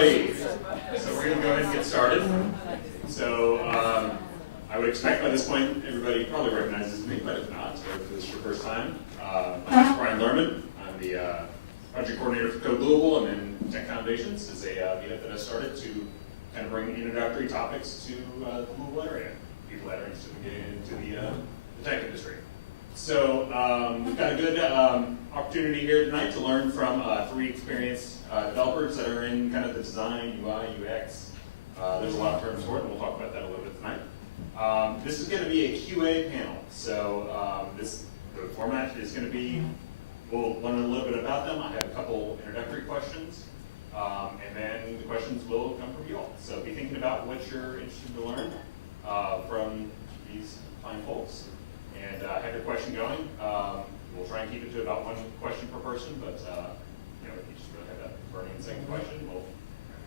everybody. So we're going to go ahead and get started. So I would expect by this point everybody probably recognizes me, but if not, or if this is your first time, my name is Brian Lerman. I'm the project coordinator for Code Louisville and then Tech Foundations. It's a meetup that I started to kind of bring introductory topics to the Louisville area, people that are interested in getting into the tech industry. So we've got a good opportunity here tonight to learn from three experienced developers that are in kind of the design, UI, UX. There's a lot of terms for it, and we'll talk about that a little bit tonight. This is going to be a QA panel. So the format is going to be, we'll learn a little bit about them. I have a couple introductory questions, and then the questions will come from you all. So be thinking about what you're interested to learn from these fine folks. And have your question going. We'll try and keep it to about one question per person, but if you just really have that burning second question, we'll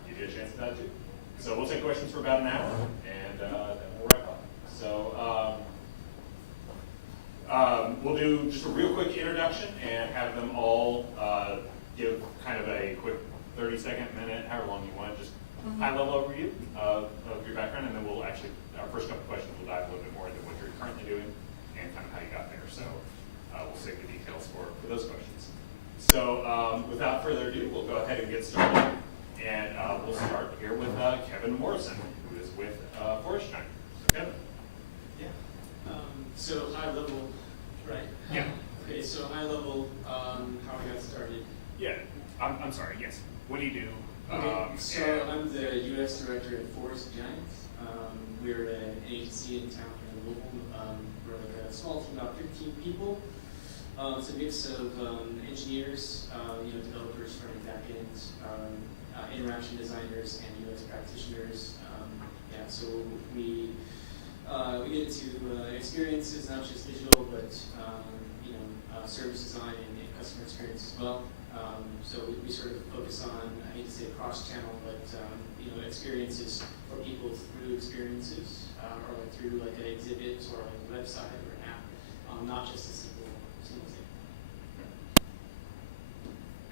give you a chance at that too. So we'll take questions for about an hour, and then we'll wrap up. So we'll do just a real quick introduction and have them all give kind of a quick 30-second, minute, however long you want, just high-level overview of your background, and then we'll actually, our first couple questions, we'll dive a little bit more into what you're currently doing and kind of how you got there. So we'll save the details for those questions. So without further ado, we'll go ahead and get started. And we'll start here with Kevin Morrison, who is with Waystar. So Kevin. Yeah. So high level, right? Yeah. Okay, so high level, how I got started. Yeah. I'm sorry, yes. What do you do? Okay, so I'm the UX director at Forest Giants. We're an agency in town here in Louisville. We're like a small team, about 15 people. It's a mix of engineers, developers, front and back end, interaction designers, and UX practitioners. So we get into experiences, not just digital, but service design and customer experience as well. So we sort of focus on, I hate to say cross-channel, but experiences for people through experiences, or like through like an exhibit or like a website or an app, not just a single thing.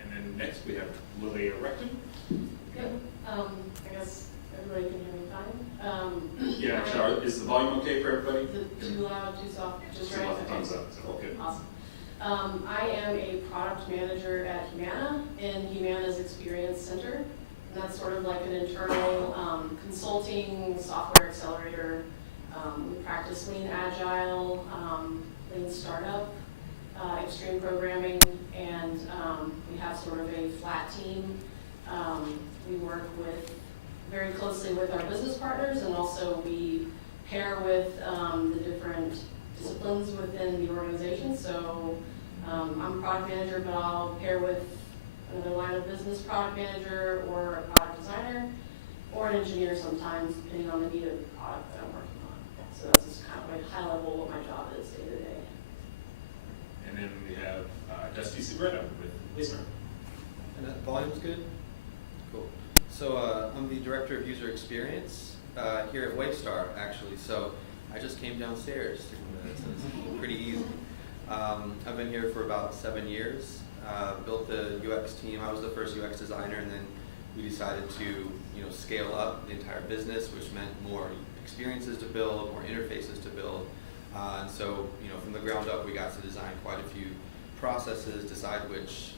And then next we have Lelia Rechtin. Yep. I guess everybody can hear me fine. Yeah, sure. Is the volume okay for everybody? Is it too loud, too soft? Just right? Okay. Thumbs up. So good. Awesome. I am a product manager at Humana in Humana's Experience Center. And that's sort of like an internal consulting software accelerator. We practice lean agile, lean startup, extreme programming, and we have sort of a flat team. We work very closely with our business partners, and also we pair with the different disciplines within the organization. So I'm a product manager, but I'll pair with another line of business product manager or a product designer or an engineer sometimes, depending on the need of the product that I'm working on. So that's just kind of like high level what my job is day to day. And then we have Dusty Segretto with Waystar. And that volume's good? Cool. So I'm the Director of User Experience here at Waystar, actually. So I just came downstairs to come to this. It's pretty easy. I've been here for about 7 years. Built the UX team. I was the first UX designer, and then we decided to scale up the entire business, which meant more experiences to build, more interfaces to build. And so from the ground up, we got to design quite a few processes, decide which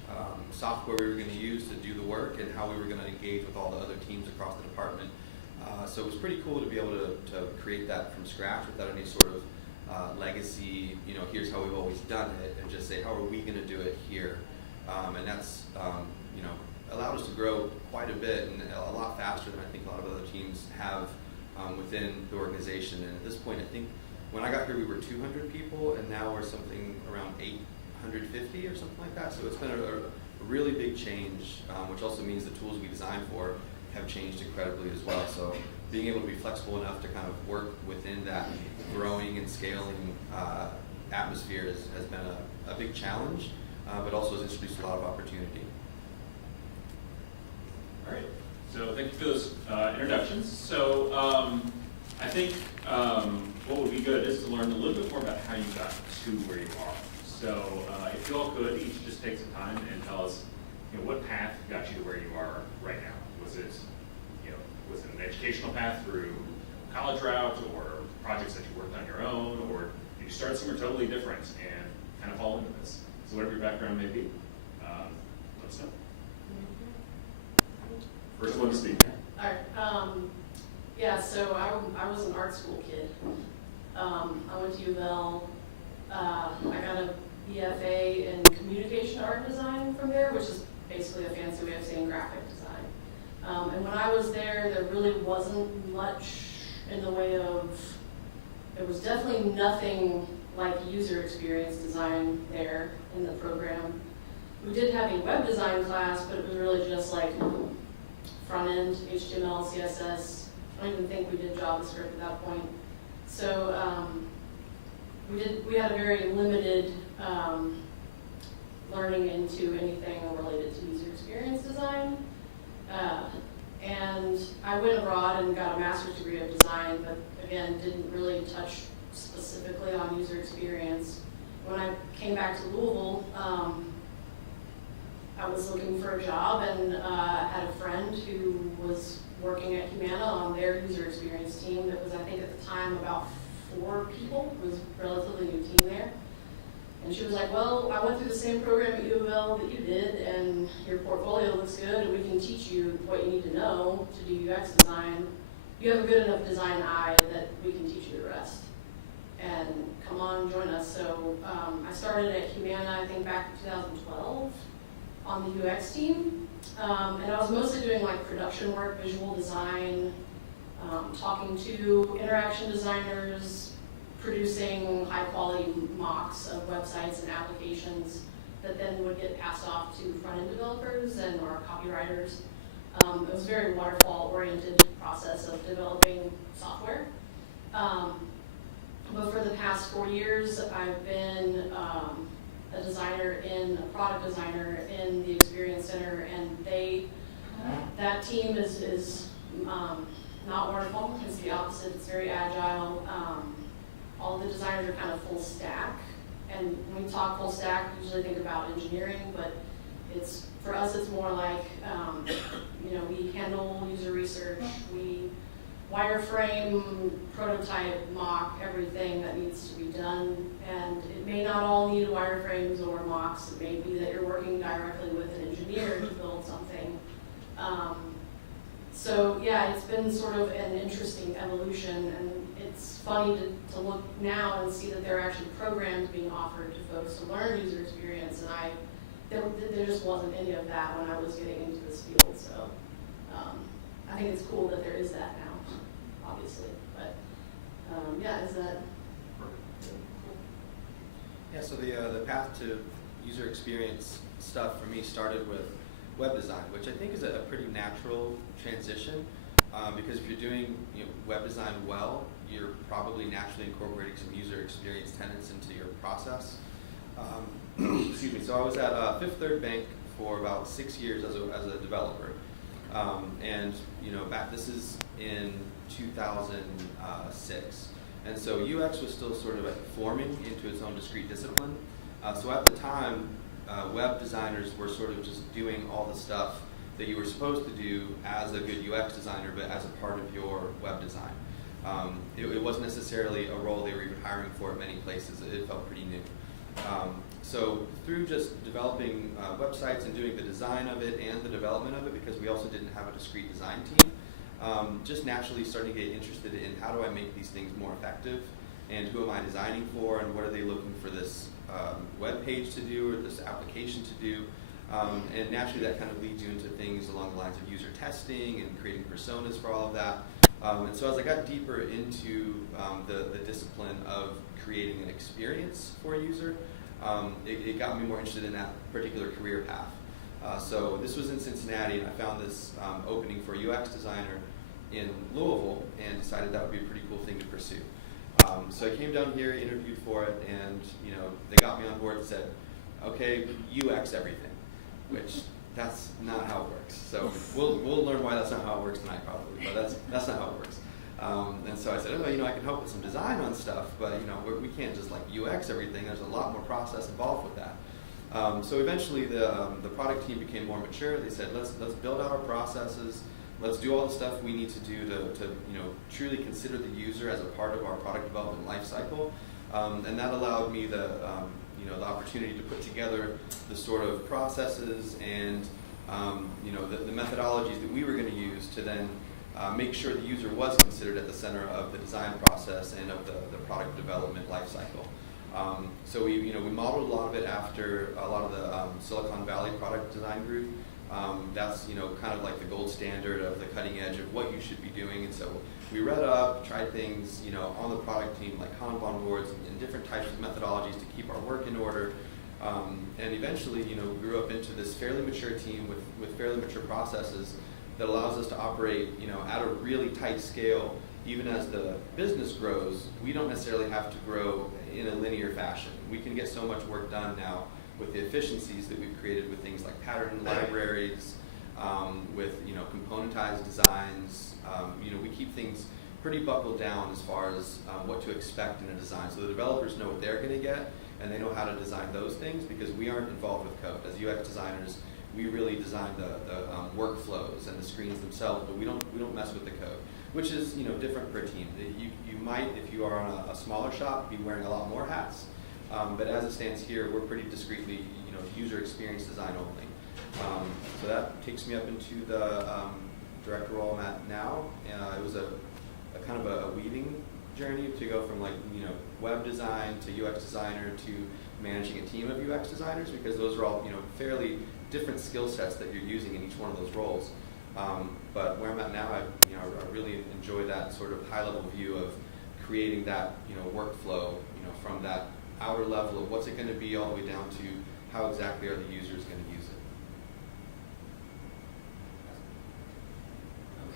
software we were going to use to do the work, and how we were going to engage with all the other teams across the department. So it was pretty cool to be able to create that from scratch without any sort of legacy, here's how we've always done it, and just say, how are we going to do it here? And that's, allowed us to grow quite a bit and a lot faster than I think a lot of other teams have within the organization. And at this point, I think when I got here, we were 200 people, and now we're something around 850 or something like that. So it's been a really big change, which also means the tools we design for have changed incredibly as well. So being able to be flexible enough to kind of work within that growing and scaling atmosphere has been a big challenge, but also has introduced a lot of opportunity. All right. So thank you for those introductions. So I think what would be good is to learn a little bit more about how you got to where you are. So if you all could, each just take some time and tell us, what path got you to where you are right now? Was it background may be. Let us know. First one to speak. All right. Yeah, so I was an art school kid. I went to U of L. I got a BFA in communication art and design from there, which is basically a fancy way of saying graphic design. And when I was there, there really wasn't much in the way of, there was definitely nothing like user experience design there in the program. We did have a web design class, but it was really just like front end, HTML, CSS. I don't even think we did JavaScript at that point. So we had a very limited learning into anything related to user experience design. And I went abroad and got a master's degree of design, but again, didn't really touch specifically on user experience. When I came back to Louisville, I was looking for a job and had a friend who was working at Humana on their user experience team that was, I think at the time, about 4 people. It was a relatively new team there. And she was like, well, I went through the same program at U of L that you did, and your portfolio looks good, and we can teach you what you need to know to do UX design. You have a good enough design eye that we can teach you the rest. And come on, join us. So I started at Humana, I think back in 2012, on the UX team. And I was mostly doing like production work, visual design, talking to interaction designers, producing high quality mocks of websites and applications that then would get passed off to front-end developers and our copywriters. It was a very waterfall-oriented process of developing software. But for the past 4 years, I've been a designer a product designer in the Experience Center, and that team is not waterfall. It's the opposite. It's very agile. All the designers are kind of full stack, and when we talk full stack, we usually think about engineering, but for us it's more like we handle user research, we wireframe, prototype, mock everything that needs to be done, and it may not all need wireframes or mocks. It may be that you're working directly with an engineer to build something. So yeah, it's been sort of an interesting evolution, and it's funny to look now and see that there are actually programs being offered to folks to learn user experience, and there just wasn't any of that when I was getting into this field. So I think it's cool that there is that now, obviously. But yeah, is that cool? Yeah, so the path to user experience stuff for me started with web design, which I think is a pretty natural transition, because if you're doing web design well, you're probably naturally incorporating some user experience tenets into your process. Excuse me. So I was at Fifth Third Bank for about 6 years as a developer, and this is in 2006, and so UX was still sort of forming into its own discrete discipline. So at the time, web designers were sort of just doing all the stuff that you were supposed to do as a good UX designer, but as a part of your web design. It wasn't necessarily a role they were even hiring for at many places. It felt pretty new. So through just developing websites and doing the design of it and the development of it, because we also didn't have a discrete design team, just naturally starting to get interested in how do I make these things more effective, and who am I designing for, and what are they looking for this web page to do or this application to do. And naturally that kind of leads you into things along the lines of user testing and creating personas for all of that. And so as I got deeper into the discipline of creating an experience for a user, it got me more interested in that particular career path. So this was in Cincinnati, and I found this opening for a UX designer in Louisville and decided that would be a pretty cool thing to pursue. So I came down here, interviewed for it, and they got me on board and said, okay, UX everything, which that's not how it works. So we'll learn why that's not how it works tonight probably, but that's not how it works. And so I said, I can help with some design on stuff, but we can't just like UX everything. There's a lot more process involved with that. So eventually the product team became more mature. They said, let's build out our processes. Let's do all the stuff we need to do to truly consider the user as a part of our product development life cycle. And that allowed me the the opportunity to put together the sort of processes and the methodologies that we were going to use to then make sure the user was considered at the center of the design process and of the product development lifecycle. So we modeled a lot of it after a lot of the Silicon Valley product design group. That's kind of like the gold standard of the cutting edge of what you should be doing. And so we read up, tried things on the product team like Kanban boards and different types of methodologies to keep our work in order. And eventually, we grew up into this fairly mature team with fairly mature processes that allows us to operate, at a really tight scale. Even as the business grows, we don't necessarily have to grow in a linear fashion. We can get so much work done now with the efficiencies that we've created with things like pattern libraries, with componentized designs. We keep things pretty buckled down as far as what to expect in a design, so the developers know what they're going to get and they know how to design those things, because we aren't involved with code. As UX designers, we really design the workflows and the screens themselves, but we don't mess with the code, which is different per team. You might, if you are on a smaller shop, be wearing a lot more hats. But as it stands here, we're pretty discreetly user experience design only. So that takes me up into the director role I'm at now. It was a kind of a weaving journey to go from web design to UX designer to managing a team of UX designers, because those are all fairly different skill sets that you're using in each one of those roles. But where I'm at now, I really enjoy that sort of high-level view of creating that workflow, from that outer level of what's it going to be all the way down to how exactly are the users going to use it.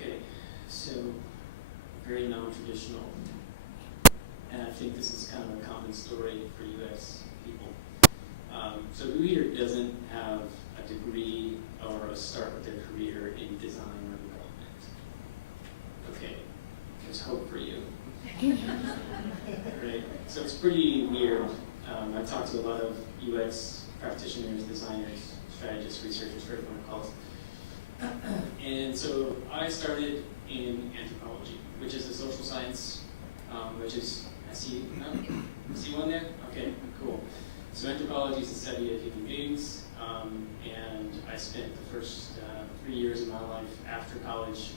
Okay, so very non-traditional, and I think this is kind of a common story for UX people. So who here doesn't have a degree or a start with their career in design or development? Okay, there's hope for you. Right? So it's pretty weird. I've talked to a lot of UX practitioners, designers, strategists, researchers, whatever you want to call it. And so I started in anthropology, which is a social science, which is, I see one there? Okay, cool. So anthropology is the study of human beings, and I spent the first 3 years of my life after college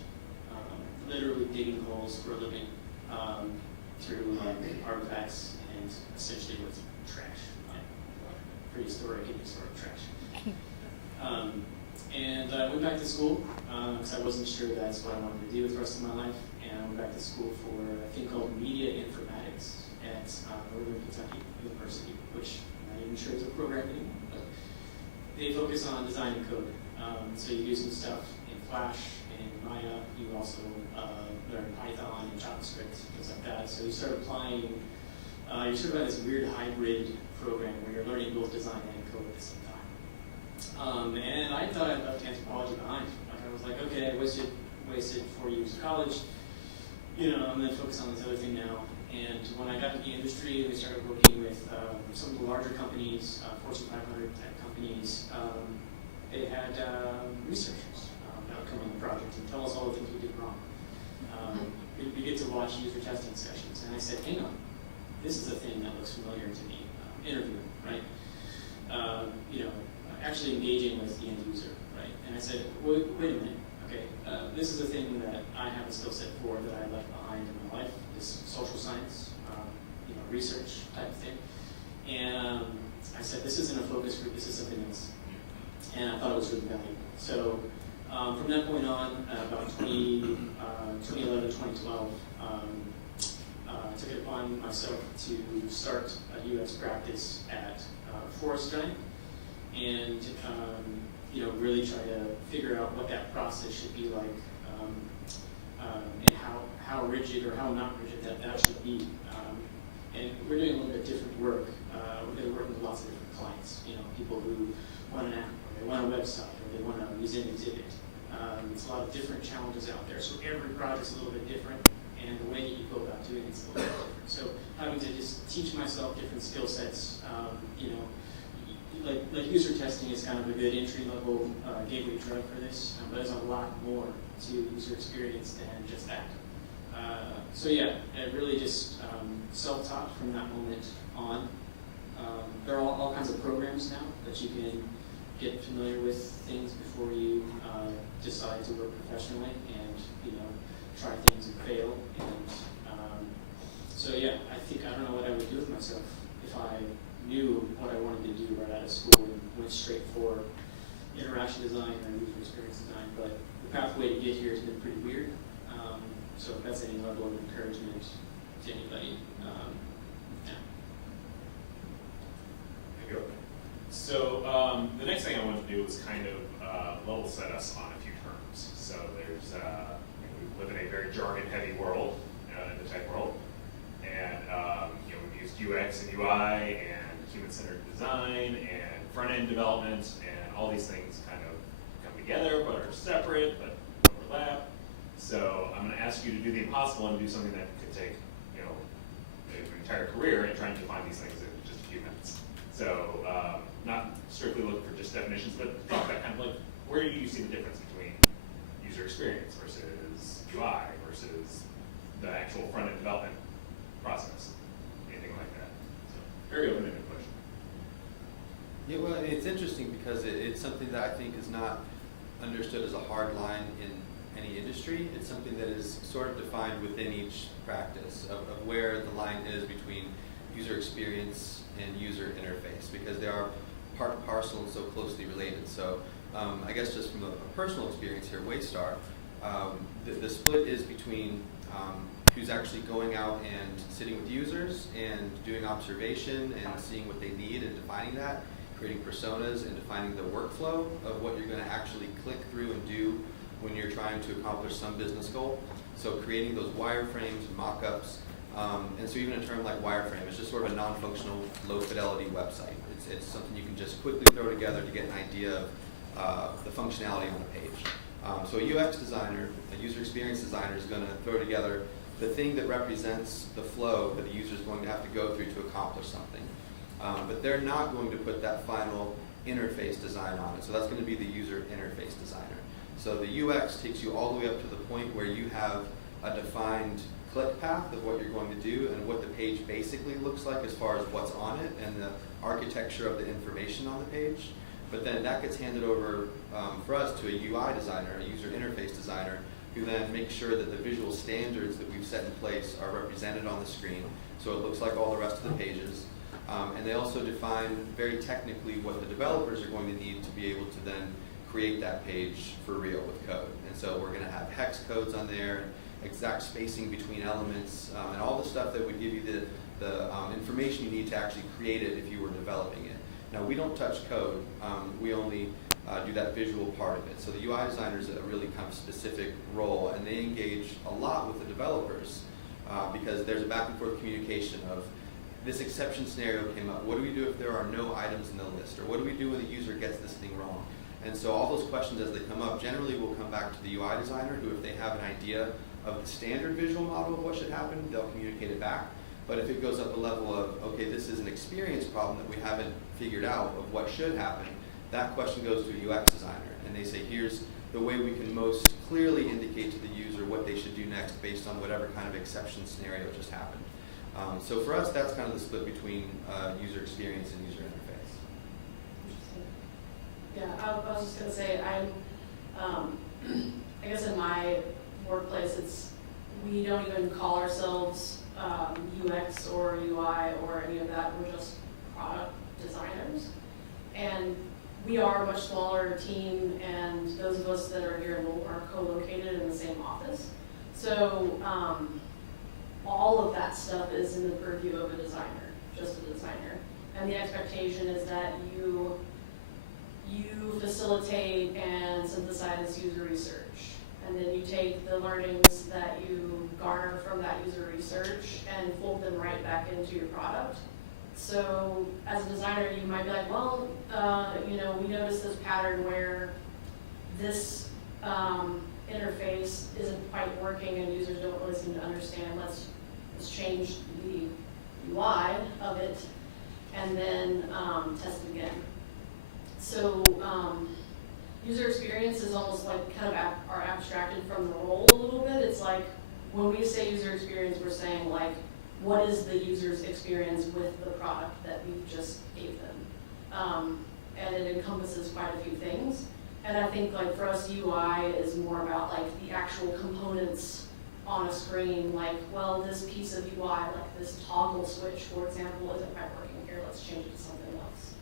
literally digging holes for a living through artifacts and essentially with trash, prehistoric and historic trash. And I went back to school because I wasn't sure that's what I wanted to do with the rest of my life, and I went back to school for a thing called media informatics at Northern Kentucky University, which I'm not even sure is a program anymore, but they focus on design and code. So you do some stuff in Flash and Maya. You also learn Python and JavaScript, things like that. So you start applying, you're sort of at this weird hybrid program where you're learning both design and code at the same time. And I thought I left anthropology behind. I was like, okay, I wasted 4 years of college. I'm going to focus on this other thing now. And when I got to the industry, we started working with some of the larger companies, Fortune 500 type companies. They had researchers that would come on the project and tell us all the things we did wrong. We get to watch user testing sessions, and I said, hang on, this is a thing that looks familiar to me. Interviewing, right? Actually engaging with the end user, right? And I said, wait a minute, okay, this is a thing that I have a skill set for that I left behind in my life, this social science, research type of thing. And I said, this isn't a focus group, this is something else. And I thought it was really valuable. So from that point on, about 2011, 2012, I took it upon myself to start a UX practice at Forest Giant, and really try to figure out what that process should be like, and how rigid or how not rigid that should be. And we're doing a little bit different work. We're going to work with lots of different clients. People who want an app, or they want a website, or they want a museum exhibit. There's a lot of different challenges out there. So every project's a little bit different, and the way that you go about doing it's a little bit different. So having to just teach myself different skill sets, like user testing is kind of a good entry-level gateway drug for this, but there's a lot more to user experience than just that. So yeah, I really just self-taught from that moment on. There are all kinds of programs now that you can get familiar with things before you decide to work professionally and, you know, try things and fail. And so yeah, I don't know what I would do with myself if I knew what I wanted to do right out of school and went straight for interaction design or user experience design. But the pathway to get here has been pretty weird. So if that's any level of encouragement to anybody, yeah. There you go. So the next thing I wanted to do was kind of level set us on a few terms. So there's, we live in a very jargon-heavy world, in the tech world, and we've used UX and UI and human-centered design and front-end development, and all these things kind of come together, but are separate, but overlap. So I'm going to ask you to do the impossible and do something that could take, an entire career in trying to define these things in just a few minutes. So not strictly looking for just definitions, but talk about kind of like, where do you see the difference between user experience versus UI versus the actual front-end development process, anything like that. So very open-ended question. Yeah, well, it's interesting because it's something that I think is not understood as a hard line in any industry. It's something that is sort of defined within each practice of where the line is between user experience and user interface, because they are part and parcel and so closely related. So I guess just from a personal experience here at Waystar, the split is between who's actually going out and sitting with users and doing observation and seeing what they need and defining that, creating personas and defining the workflow of what you're going to actually click through and do when you're trying to accomplish some business goal. So creating those wireframes, mock-ups, and so even a term like wireframe is just sort of a non-functional, low-fidelity website. It's something you can just quickly throw together to get an idea of the functionality on a page. So a UX designer, a user experience designer, is going to throw together the thing that represents the flow that the user is going to have to go through to accomplish something. But they're not going to put that final interface design on it. So that's going to be the user interface designer. So the UX takes you all the way up to the point where you have a defined click path of what you're going to do and what the page basically looks like as far as what's on it and the architecture of the information on the page. But then that gets handed over for us to a UI designer, a user interface designer, who then makes sure that the visual standards that we've set in place are represented on the screen so it looks like all the rest of the pages. And they also define very technically what the developers are going to need to be able to then create that page for real with code. And so we're going to have hex codes on there, exact spacing between elements, and all the stuff that would give you the information you need to actually create it if you were developing it. Now, we don't touch code. We only do that visual part of it. So the UI designer is a really kind of specific role, and they engage a lot with the developers because there's a back and forth communication of this exception scenario came up. What do we do if there are no items in the list? Or what do we do when the user gets this thing wrong? And so all those questions as they come up generally will come back to the UI designer, who, if they have an idea of the standard visual model of what should happen, they'll communicate it back. But if it goes up a level of, okay, this is an experience problem that we haven't figured out of what should happen, that question goes to a UX designer. And they say, here's the way we can most clearly indicate to the user what they should do next based on whatever kind of exception scenario just happened. So for us, that's kind of the split between user experience and user interface. Yeah, I was just going to say, I guess in my workplace, we don't even call ourselves UX or UI or any of that. We're just product designers. And we are a much smaller team, and those of us that are here in Louisville are co-located in the same office. So all of that stuff is in the purview of a designer, just a designer. And the expectation is that you facilitate and synthesize user research. And then you take the learnings that you garner from that user research and fold them right back into your product. So as a designer, you might be like, well, we noticed this pattern where this interface isn't quite working and users don't really seem to understand. Let's change the UI of it and then test it again. So user experience is almost like kind of are abstracted from the role a little bit. It's like when we say user experience, we're saying like what is the user's experience with the product that we just gave them. And it encompasses quite a few things. And I think like for us, UI is more about like the actual components on a screen, like, well, this piece of UI, like this toggle switch, for example, isn't quite working here, let's change it to something else.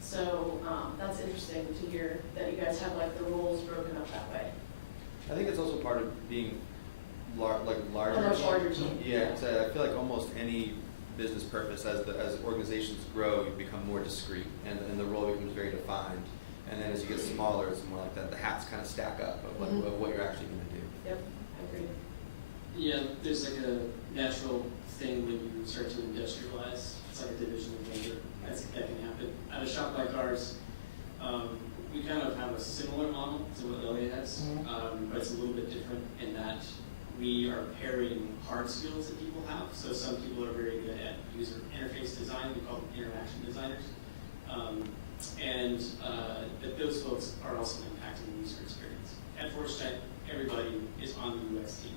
So that's interesting to hear that you guys have like the roles broken up that way. I think it's also part of being larger. A much larger team. Yeah, I feel like almost any business purpose, as organizations grow, you become more discrete, and the role becomes very defined. And then as you get smaller, it's more like that. The hats kind of stack up of what you're actually going to do. Yep, I agree. Yeah, there's like a natural thing when you start to industrialize. It's like a division of labor. That can happen. At a shop like ours, we kind of have a similar model to what Lelia has, but it's a little bit different in that we are pairing hard skills that people have. So some people are very good at user interface design. We call them interaction designers. But those folks are also impacting the user experience. At Foresight, everybody is on the UX team.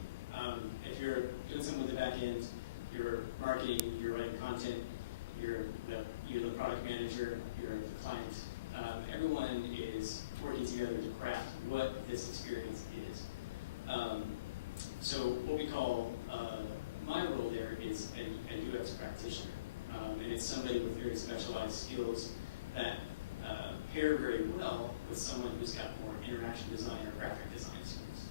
If you're doing something with the back end, you're marketing, you're writing content, you're the product manager, you're the client. Everyone is working together to craft what this experience is. So what we call my role there is a UX practitioner, and it's somebody with very specialized skills that pair very well with someone who's got more interaction design or graphic design skills.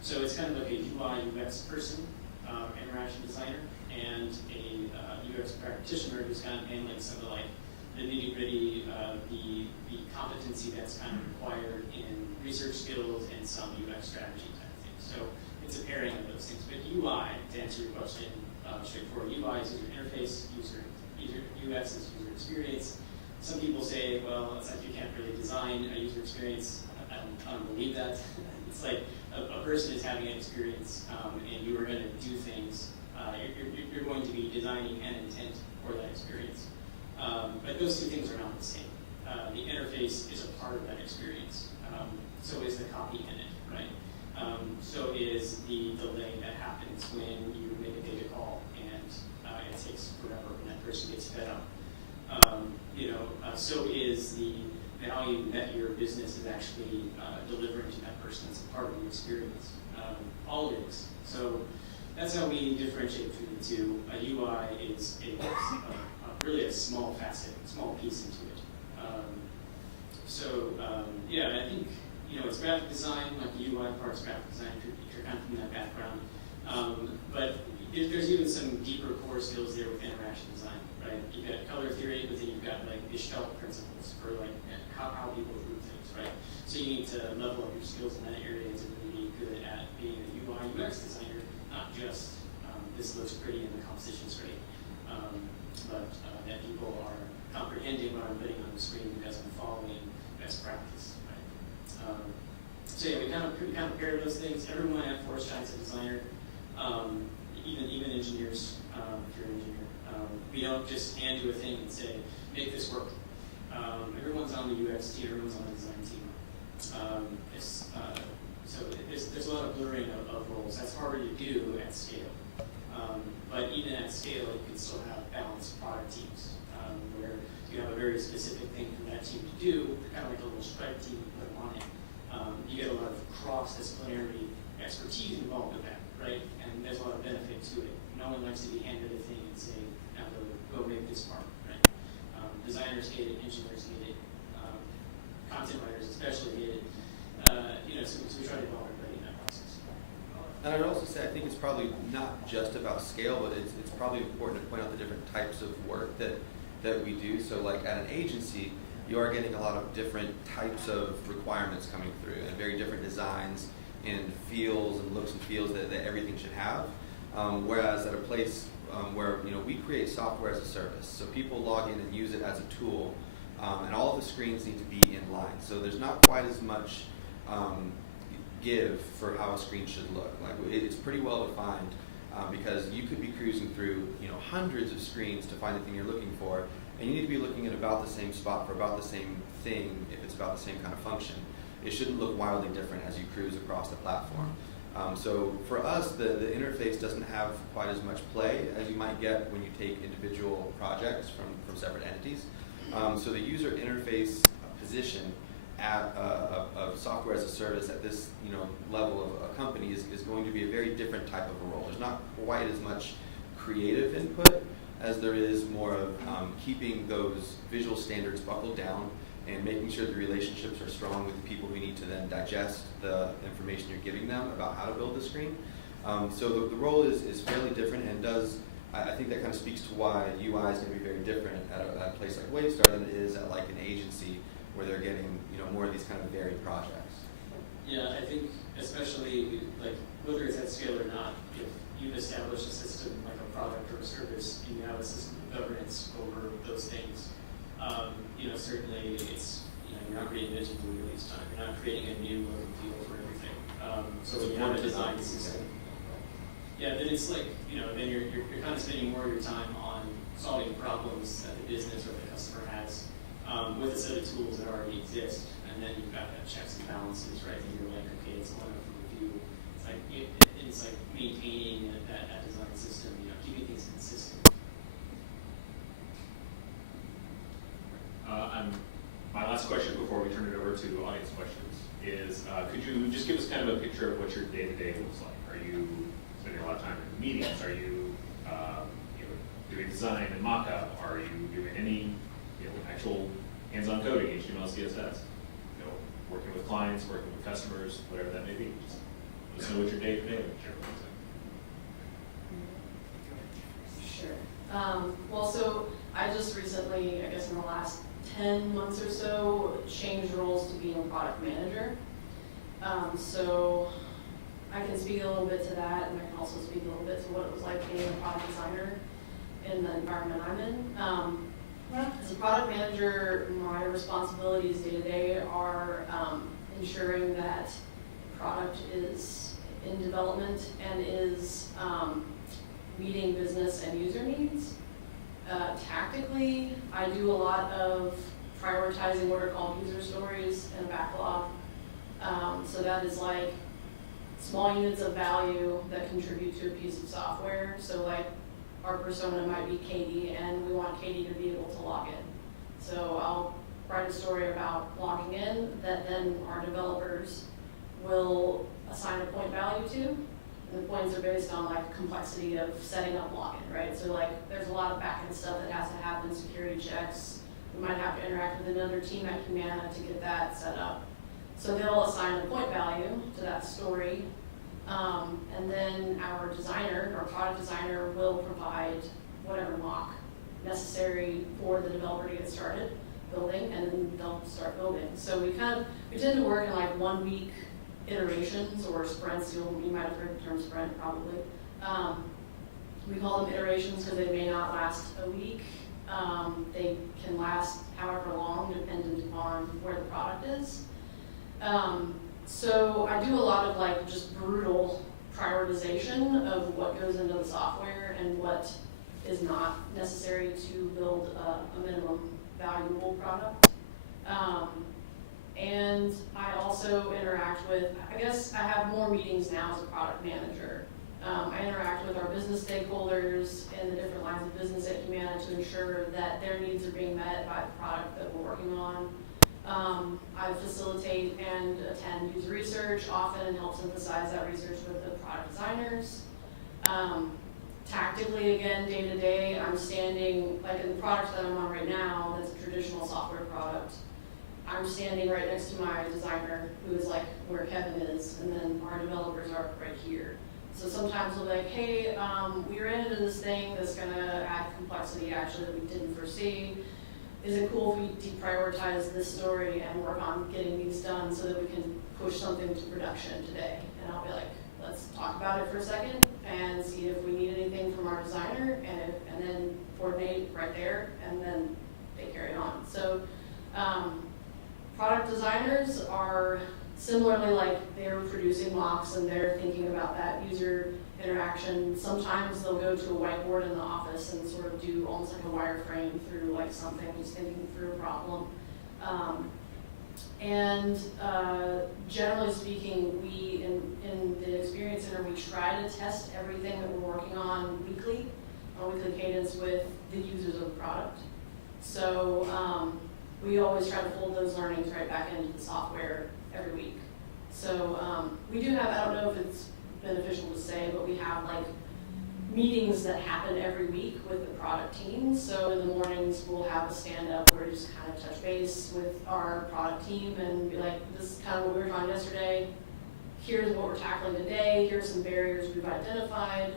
So it's kind of like a UI UX person, interaction designer, and a UX practitioner who's kind of handling some of like the nitty-gritty, the competency that's kind of required in research skills and some UX strategy type things. So it's a pairing of those things. But UI, to answer your question, straightforward, UI is user interface, UX is user experience. Some people say, well, it's like you can't really design a user experience. I don't believe that. It's like a person is having an experience, and you are going to do things. You're going to be designing an intent for that experience. But those two things are not the same. The interface is a part of that experience. So is the copy in it, right? So is the delay that happens when you make a data call and it takes forever when that person gets fed up. So is the value that your business is actually delivering to that person as a part of the experience. All it is. So that's how we differentiate between the two. A UI is really a small facet, small piece into it. I think it's graphic design, like the UI part's graphic design if you're kind of from that background. But there's even some deeper core skills there with interaction design, right? You've got color theory, but then you've got like Gestalt principles for like how people do things, right? So you need to level up your skills in that area to really be good at being a UI UX designer, not just this looks pretty and the composition's great, but that people are comprehending what I'm putting on the screen because I'm following best practice, right? We kind of pair those things. Everyone at Foresight is a designer, even engineers. If you're an engineer, we don't just hand you a thing and say, make this work. Everyone's on the UX team. Everyone's on the design team. So there's a lot of blurring of roles. That's harder to do at scale. But even at scale, you can still have balanced product teams where you have a very specific thing for that team to do, kind of like a little strike team you put them on it. You get a lot of cross-disciplinary expertise involved with that, right? And there's a lot of benefit to it. No one likes to be handed a thing and say, now go make this part, right? Designers hate it, engineers hate it, content writers especially hate it. So we try to involve everybody in that process. And I would also say I think it's probably not just about scale, but it's probably important to point out the different types of work that we do. So like at an agency, you are getting a lot of different types of requirements coming through and very different designs and feels and looks and feels that everything should have. Whereas at a place where we create software as a service, so people log in and use it as a tool, and all of the screens need to be in line. So there's not quite as much give for how a screen should look. Like it's pretty well defined because you could be cruising through hundreds of screens to find the thing you're looking for, and you need to be looking at about the same spot for about the same thing if it's about the same kind of function. It shouldn't look wildly different as you cruise across the platform. So for us, the interface doesn't have quite as much play as you might get when you take individual projects from separate entities. So the user interface position at a software as a service at this level of a company is going to be a very different type of a role. There's not quite as much creative input as there is more of keeping those visual standards buckled down and making sure the relationships are strong with the people who need to then digest the information you're giving them about how to build the screen. So the role is fairly different, and I think that kind of speaks to why UI is going to be very different at a place like Waystar than it is at like an agency where they're getting more of these kind of varied projects. Yeah, I think especially like whether it's at scale or not, if you've established a system like a product or a service, you have a system of governance over those things. Certainly it's you're not reinventing the wheel each time. You're not creating a new look and feel for everything. So when you have a design system, yeah, then it's like then you're kind of spending more of your time on solving problems that the business or the customer has with a set of tools that already exist, and then you've got that checks and balances, right? And you're like, okay, it's going up for review. It's like maintaining that design system, keeping things consistent. My last question before we turn it over to audience questions is, could you just give us kind of a picture of what your day-to-day looks like? Are you spending a lot of time in meetings? Are you doing design and mock-up? Are you doing any actual hands-on coding, HTML, CSS? Working with clients, working with customers, whatever that may be. Just let us know what your day-to-day looks like. Sure. Well, so I just recently, I guess in the last 10 months or so, changed roles to being a product manager. So I can speak a little bit to that, and I can also speak a little bit to what it was like being a product designer in the environment I'm in. As a product manager, my responsibilities day to day are ensuring that the product is in development and is meeting business and user needs. Tactically, I do a lot of prioritizing what are called user stories and a backlog. So that is like small units of value that contribute to a piece of software. So like our persona might be Katie, and we want Katie to be able to log in. So I'll write a story about logging in that then our developers will assign a point value to. And the points are based on like complexity of setting up login, right? So like there's a lot of backend stuff that has to happen, security checks. We might have to interact with another team at Humana to get that set up. So they'll assign a point value to that story. And then our designer, our product designer, will provide whatever mock necessary for the developer to get started building, and then they'll start building. So we tend to work in like 1 week iterations or sprints. You might have heard the term sprint probably. We call them iterations because they may not last a week. They can last however long dependent upon where the product is. So I do a lot of like just brutal prioritization of what goes into the software and what is not necessary to build a minimum valuable product. And I also interact with, I guess I have more meetings now as a product manager. I interact with our business stakeholders and the different lines of business at Humana to ensure that their needs are being met by the product that we're working on. I facilitate and attend user research often and help synthesize that research with the product designers. Tactically, again, day to day, I'm standing, like in the product that I'm on right now, that's a traditional software product, I'm standing right next to my designer, who is like where Kevin is, and then our developers are right here. So sometimes we'll be like, hey, we ran into this thing that's gonna add complexity actually that we didn't foresee. Is it cool if we deprioritize this story and work on getting these done so that we can push something to production today? And I'll be like, let's talk about it for a second and see if we need anything from our designer, and then coordinate right there, and then they carry on. So product designers are similarly like they're producing mocks and they're thinking about that user interaction. Sometimes they'll go to a whiteboard in the office and sort of do almost like a wireframe through like something, just thinking through a problem. And generally speaking, we, in the Experience Center, we try to test everything that we're working on weekly, on a weekly cadence with the users of the product. So we always try to fold those learnings right back into the software every week. So we do have, I don't know if it's beneficial to say, but we have like meetings that happen every week with the product team. So in the mornings, we'll have a stand-up where we just kind of touch base with our product team and be like, this is kind of what we were talking yesterday. Here's what we're tackling today. Here's some barriers we've identified.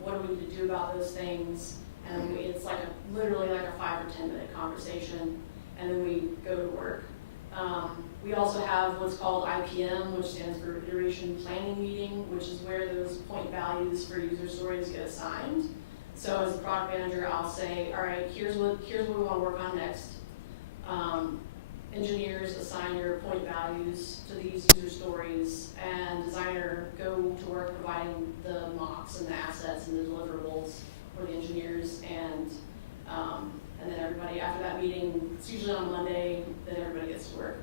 What do we need to do about those things? And it's like literally like a 5 or 10 minute conversation, and then we go to work. We also have what's called IPM, which stands for Iteration Planning Meeting, which is where those point values for user stories get assigned. So as a product manager, I'll say, all right, here's what we want to work on next. Engineers, assign your point values to these user stories, and designer, go to work providing the mocks and the assets and the deliverables for the engineers, and then everybody, after that meeting, it's usually on Monday, then everybody gets to work.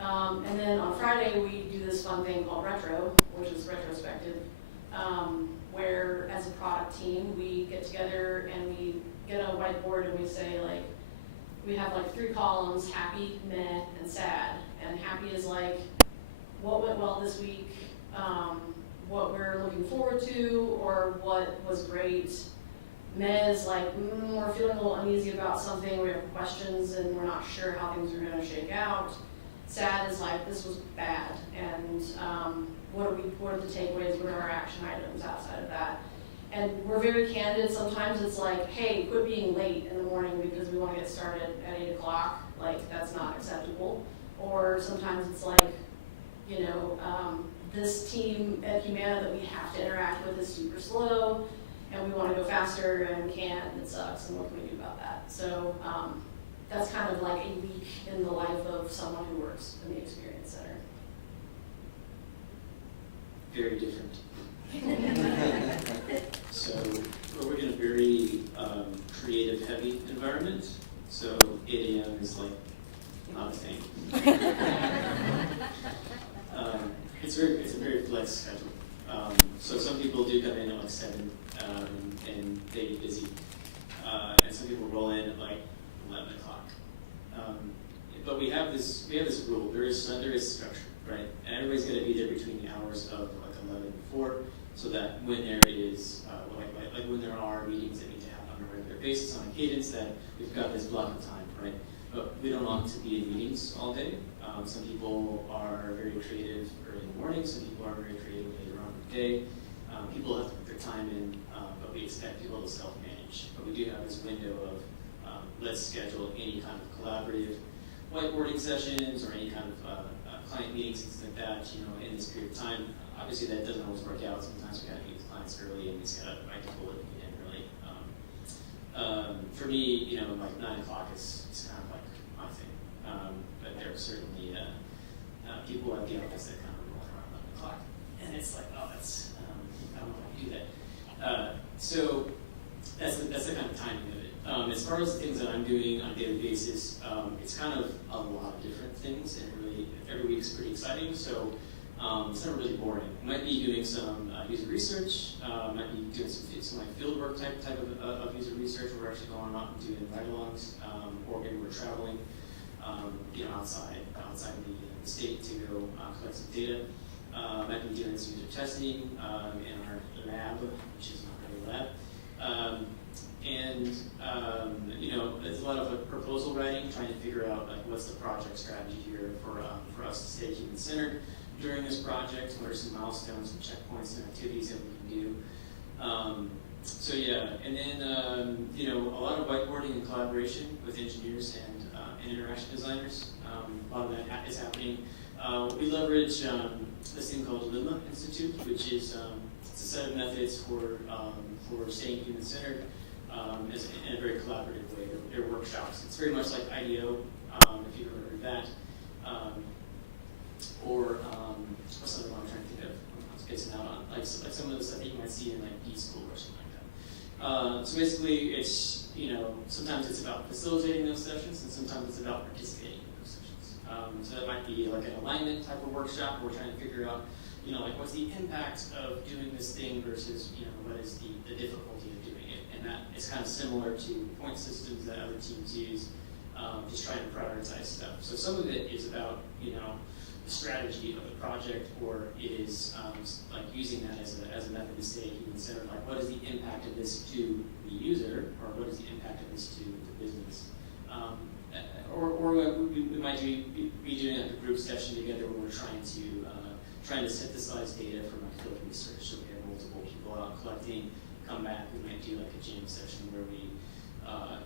And then on Friday, we do this fun thing called Retro, which is retrospective, where as a product team, we get together and we get a whiteboard and we say, like, we have like 3 columns, happy, meh, and sad. And happy is like, what went well this week, what we're looking forward to, or what was great. Meh is like, we're feeling a little uneasy about something, we have questions and we're not sure how things are gonna shake out. Sad is like, this was bad, and what are the takeaways, what are our action items outside of that? And we're very candid. Sometimes it's like, hey, quit being late in the morning because we want to get started at 8 o'clock. Like, that's not acceptable. Or sometimes it's like, you know, this team at Humana that we have to interact with is super slow, and we want to go faster, and we can't, and it sucks, and what can we do about that? So that's kind of like a week in the life of someone who works in the Experience Center. Very different. So we're working in a very creative heavy environment. So 8 a.m. is like not a thing. It's a very flex schedule. So some people do come in at like 7 and they get busy. And some people roll in at like 11 o'clock. But we have this rule. There is structure, right? And everybody's going to be there between the hours of like 11 and 4, so that when there is like when there are meetings that need to happen on a regular basis on a cadence, that we've got this block of time, right? But we don't want to be in meetings all day. Some people are very creative early in the morning. Some people are very creative later on in the day. People have to put their time in, but we expect people to self-manage. But we do have this window of let's schedule any kind of collaborative whiteboarding sessions or any kind of client meetings, things like that, you know, in this period of time. Obviously, that doesn't always work out. Sometimes we got to meet with clients early, and we just got to bite the bullet and get in early. For me, you know, like 9 o'clock is kind of like my thing. But there are certainly people at the office that kind of roll around 11 o'clock, and it's like, oh, that's I don't know how to do that. So that's the kind of timing of it. As far as the things that I'm doing on a daily basis, it's kind of a lot of different things, and really every week is pretty exciting. So it's not really boring. Might be doing some user research. Might be doing some like field work type of user research. We're actually going out and doing ride-alongs, or maybe we're traveling, you know, outside of the state to go collect some data. Might be doing some user testing in our lab, which is not really a lab. You know, there's a lot of proposal writing, trying to figure out like what's the project strategy here for us to stay human-centered during this project. What are some milestones and checkpoints and activities that we can do? So yeah, and then you know, a lot of whiteboarding and collaboration with engineers and interaction designers. A lot of that is happening. We leverage this thing called Lima Institute, which is it's a set of methods for staying human-centered in a very collaborative way. They're workshops. It's very much like IDEO, if you've ever heard that. Or what's another one I'm trying to think of? I'm spacing out on like some of the stuff that you might see in like B-School or something like that. So basically, it's, you know, sometimes it's about facilitating those sessions, and sometimes it's about participating in those sessions. So that might be like an alignment type of workshop where we're trying to figure out, like what's the impact of doing this thing versus, what is the difficulty of doing it. And that is kind of similar to point systems that other teams use, just trying to prioritize stuff. So some of it is about, the strategy of the project, or it is like using that as a method to stay human-centered, like what is the impact of this to the user, or what is the impact of this to the business. Or we might be doing like a group session together where we're trying to synthesize data from a field research. So we have multiple people out collecting, come back. We might do like a jam session where we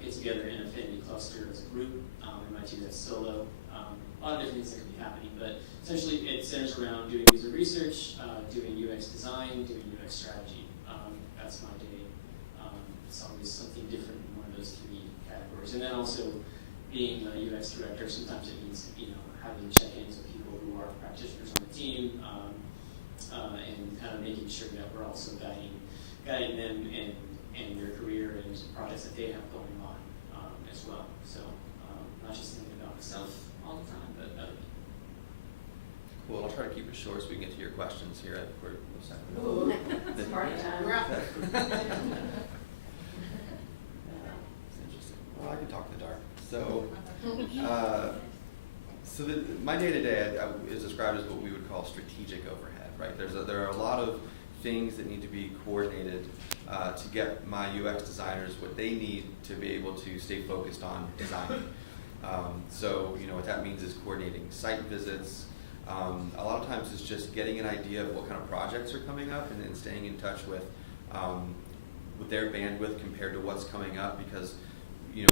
get together in a affinity cluster as a group. We might do that solo. A lot of different things that could be happening, but essentially it centers around doing user research, doing UX design, doing UX strategy. That's my day. It's always something different in one of those three categories. And then also being a UX director, sometimes it means having check-ins with people who are practitioners on the team, and kind of making sure that we're also guiding them in their career and projects that they have going on as well. So not just thinking about myself all the time, but other people. Cool. I'll try to keep it short so we can get to your questions here. Ooh, it's party time. That's interesting. Well, I can talk in the dark. So my day-to-day is described as what we would call strategic overhead, right? There are a lot of things that need to be coordinated to get my UX designers what they need to be able to stay focused on designing. So what that means is coordinating site visits. A lot of times it's just getting an idea of what kind of projects are coming up and then staying in touch with their bandwidth compared to what's coming up, because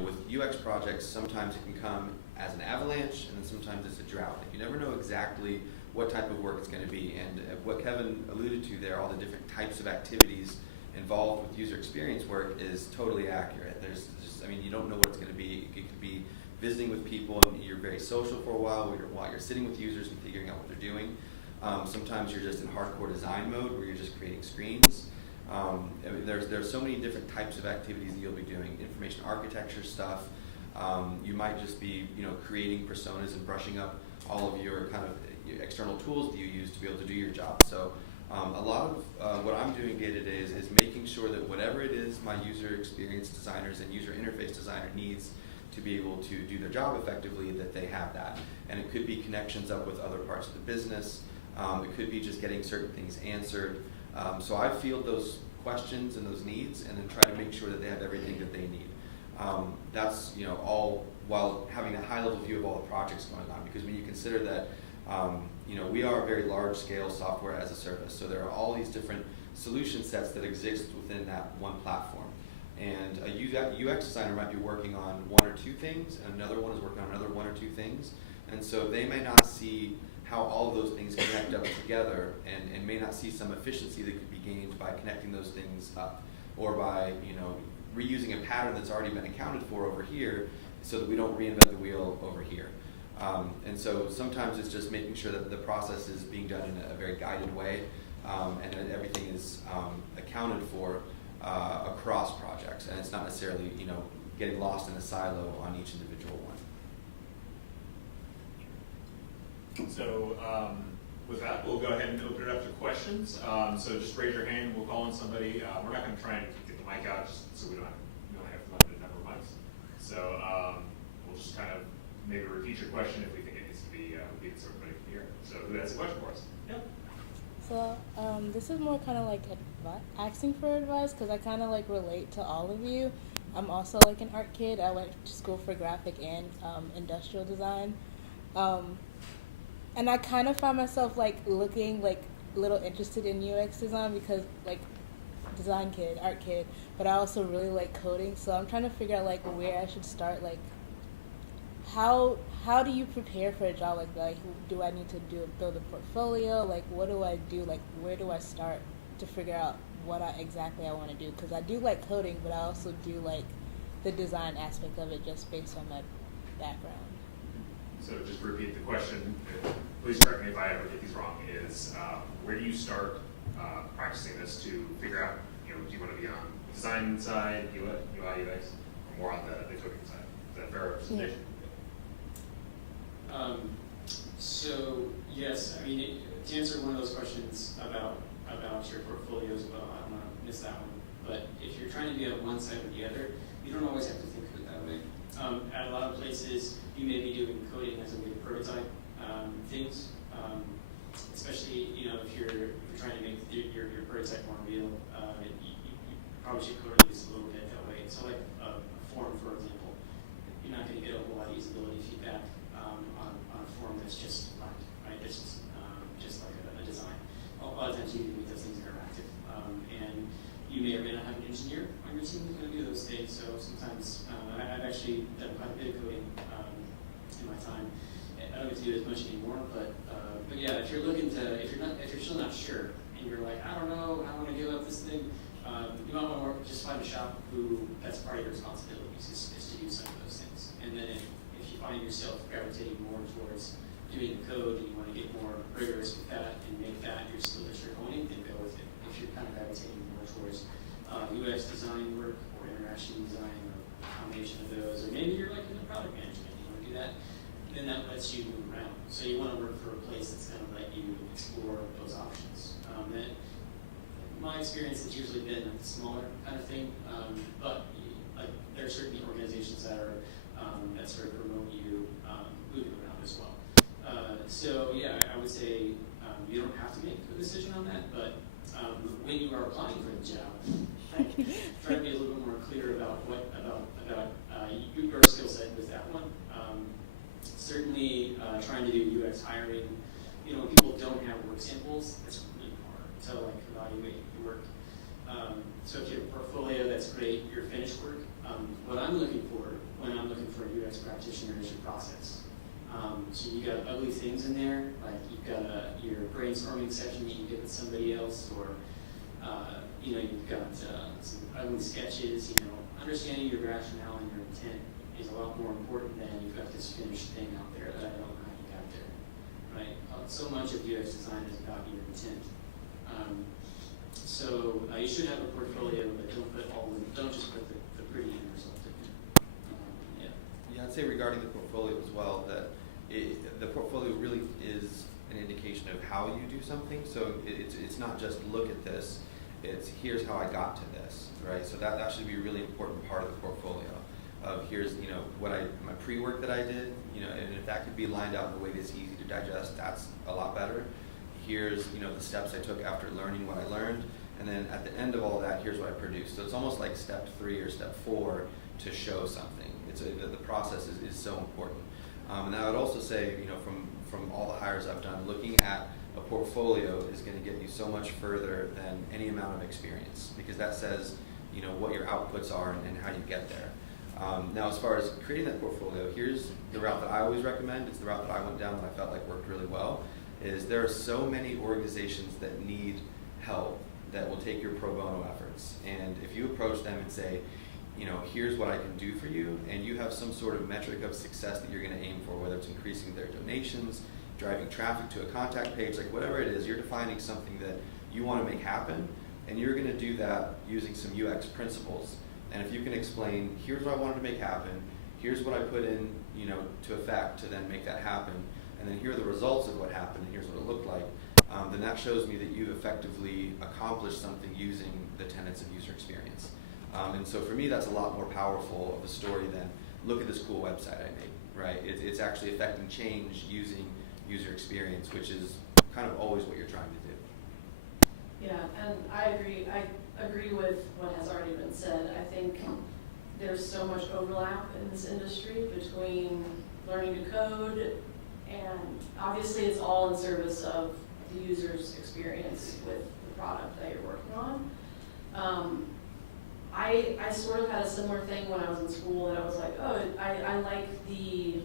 with UX projects, sometimes it can come as an avalanche, and then sometimes it's a drought. You never know exactly what type of work it's going to be. And what Kevin alluded to there, all the different types of activities involved with user experience work, is totally accurate. You don't know what it's going to be. It could be visiting with people, and you're very social for a while while you're sitting with users and figuring out what they're doing. Sometimes you're just in hardcore design mode where you're just creating screens. There's so many different types of activities that you'll be doing. Information architecture stuff. You might just be creating personas and brushing up all of your kind of external tools that you use to be able to do your job. So a lot of what I'm doing day to day is making sure that whatever it is my user experience designers and user interface designer needs to be able to do their job effectively, that they have that. And it could be connections up with other parts of the business. It could be just getting certain things answered. So I field those questions and those needs, and then try to make sure that they have everything that they need. That's all while having a high-level view of all the projects going on. Because when you consider that we are a very large-scale software as a service, so there are all these different solution sets that exist within that one platform. And a UX designer might be working on one or two things, and another one is working on another one or two things. And so they may not see how all of those things connect up together, and may not see some efficiency that could be gained by connecting those things up, or by reusing a pattern that's already been accounted for over here, so that we don't reinvent the wheel over here. And so sometimes it's just making sure that the process is being done in a very guided way, and that everything is accounted for across projects, and it's not necessarily getting lost in a silo on each individual one. So with that, we'll go ahead and open it up to questions. So just raise your hand. We'll call on somebody. We're not going to try and get the mic out just so we don't have limited number of mics. So we'll just kind of maybe repeat your question if we think it needs to be repeated so everybody can hear. So who has a question for us? Yep. So this is more kind of like asking for advice, because I kind of like relate to all of you. I'm also like an art kid. I went to school for graphic and industrial design. And I kind of find myself like looking like a little interested in UX design, because like design kid, art kid, but I also really like coding. So I'm trying to figure out like where I should start. Like how do you prepare for a job like that? Like, do I need to build a portfolio? Like what do I do? Like where do I start to figure out what exactly I want to do? Because I do like coding, but I also do like the design aspect of it just based on my background. So just to repeat the question, please correct me if I ever get these wrong, is where do you start practicing this to figure out, do you want to be on the design side, UI, UX, or more on the coding side? Is that fair representation? So yes, I mean, to answer one of those questions about your portfolio as well, I don't want to miss that one. But if you're trying to be on one side or the other, you don't always have to think of it that way. At a lot of places, you may be doing coding as a way to prototype things, especially if you're trying to make your prototype more real. You probably should code at least a little bit that way. So like a form, for example, you're not going to get a whole lot of usability feedback on a form that's just blank, right? It's just like a design. A lot of times you need to make those things interactive, and you may or may not have an engineer on your team who's going to do those things. So sometimes I've actually done quite a bit of coding in my time. I don't get to do it as much anymore, but yeah, if you're still not sure and you're like, I don't know, I want to give up this thing, you might want to just find a shop who that's part of your responsibilities is to do some of those things. And then if you find yourself gravitating more towards doing the code and you want to get more rigorous with that and make that your skill that you're honing, then go with it. If you're kind of gravitating more towards UX design work or interaction design or a combination of those, or maybe you're like in the product management, you want to do that, then that lets you move around. So you want to work for a place that's going to let you explore those options. My experience has usually been like the smaller kind of thing, but like there are certainly organizations that are that sort of promote you moving around as well. So yeah, I would say you don't have to make a decision on that, but when you are applying for the job, try to be a little bit more clear about your skill set with that one. Certainly, trying to do UX hiring, when people don't have work samples, that's really hard to like evaluate your work. So if you have a portfolio, that's great. Your finished work. What I'm looking for when I'm looking for a UX practitioner is your process. So you got ugly things in there, like you've got your brainstorming session that you did with somebody else, or you've got some ugly sketches. Understanding your rationale and your intent is a lot more important than you've got this finished thing out there that I don't know how you got there, right? So much of UX design is about your intent. So you should have a portfolio, but don't just put the pretty end result in there. Yeah, I'd say regarding the portfolio as well that the portfolio really is an indication of how you do something. So it's not just look at this. It's here's how I got to this, right? So that should be a really important part of the portfolio. Of here's my pre-work that I did, and if that could be lined out in a way that's easy to digest, that's a lot better. Here's the steps I took after learning what I learned, and then at the end of all that, here's what I produced. So it's almost like step 3 or step 4 to show something. The process is so important. And I would also say, from all the hires I've done, looking at a portfolio is going to get you so much further than any amount of experience, because that says, what your outputs are and how you get there. Now, as far as creating that portfolio, here's the route that I always recommend. It's the route that I went down that I felt like worked really well. Is there are so many organizations that need help that will take your pro bono efforts, and if you approach them and say, here's what I can do for you, and you have some sort of metric of success that you're going to aim for, whether it's increasing their donations, driving traffic to a contact page, like whatever it is, you're defining something that you want to make happen, and you're going to do that using some UX principles. And if you can explain, here's what I wanted to make happen, here's what I put in, to effect to then make that happen, and then here are the results of what happened, and here's what it looked like, then that shows me that you've effectively accomplished something using the tenets of user experience. And so for me, that's a lot more powerful of a story than look at this cool website I made, right? It's actually affecting change using user experience, which is kind of always what you're trying to do. Yeah, and I agree with what has already been said. I think there's so much overlap in this industry between learning to code, and obviously it's all in service of the user's experience with the product that you're working on. I sort of had a similar thing when I was in school, that I was like, I like the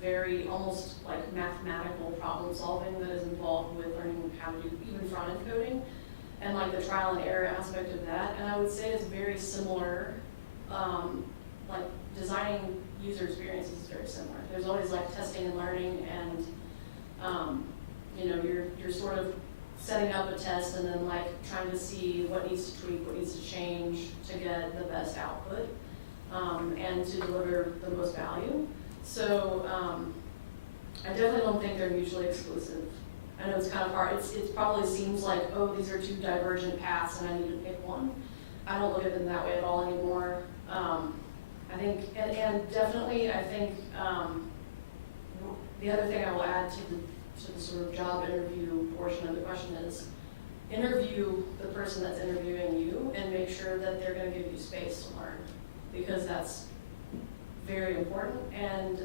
very almost like mathematical problem solving that is involved with learning how to do even front-end coding, and like the trial and error aspect of that. And I would say it's very similar, like designing user experiences is very similar. There's always like testing and learning, and you're sort of setting up a test and then like trying to see what needs to tweak, what needs to change to get the best output, and to deliver the most value. So I definitely don't think they're mutually exclusive. I know it's kind of hard. It probably seems like, oh, these are two divergent paths and I need to pick one. I don't look at them that way at all anymore. I think, and definitely, I think the other thing I will add to the sort of job interview portion of the question is, interview the person that's interviewing you and make sure that they're going to give you space to learn, because that's very important. And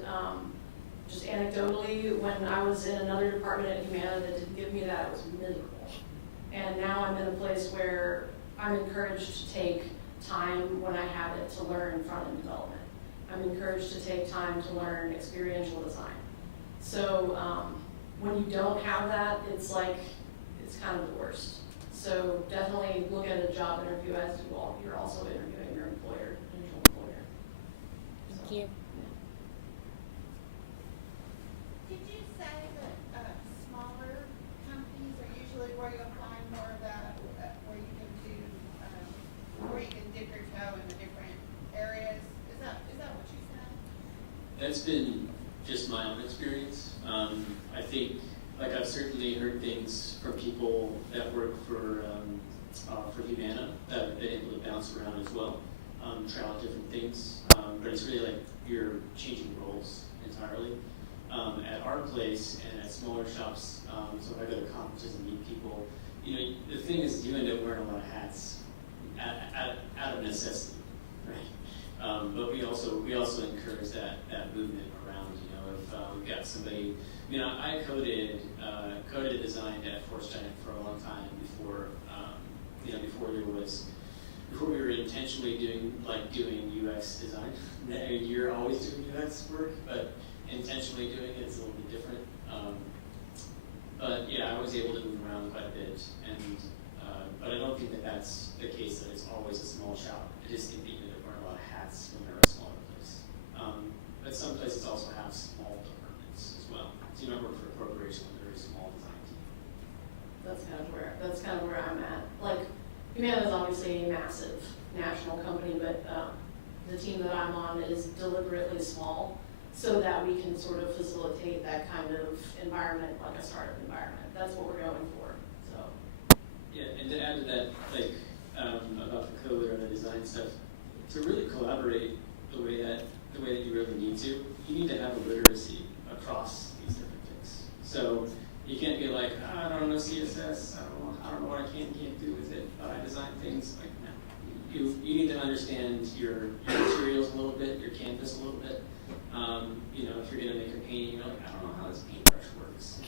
just anecdotally, when I was in another department at Humana that didn't give me that, it was miserable. And now I'm in a place where I'm encouraged to take time when I have it to learn front-end development. I'm encouraged to take time to learn experiential design. So when you don't have that, it's like, it's kind of the worst. So definitely look at a job interview as you're also interviewing your employer, potential employer. Thank you. Did you say that smaller companies are usually where you'll find more of that, where you can do, where you can dip your toe in the different areas? Is that what you said? That's been just my own experience. I think, like, I've certainly heard things from people that work for Humana that have been able to bounce around as well, try out different things. But it's really like you're changing roles entirely. At our place and at smaller shops, so if I go to conferences and meet people, you know, the thing is you end up wearing a lot of hats out of necessity, right? But we also encourage that movement around. You know, if we've got somebody, you know, I coded and designed at Force Giant for a long time before, you know, before we were intentionally doing UX design. You're always doing UX work, but intentionally doing it is a little bit different. But yeah, I was able to move around quite a bit, and but I don't think that that's the case, that it's always a small shop. I just think that you end up wearing a lot of hats when they're a smaller place. But some places also have small departments as well. So you might work for a corporation with a very small design team. That's kind of where I'm at. Like, Humana is obviously a massive national company, but the team that I'm on is deliberately small so that we can sort of facilitate that kind of environment, like a startup environment. That's what we're going for. So. Yeah, and to add to that, like about the code or the design stuff, to really collaborate the way that you really need to, you need to have a literacy across these different things. So you can't be like, oh, I don't know CSS, I don't know what I can't do with it, but I design things. Like, no. You need to understand your materials a little bit, your canvas a little bit. You know, if you're gonna make a painting, you're like, I don't know how this paintbrush works.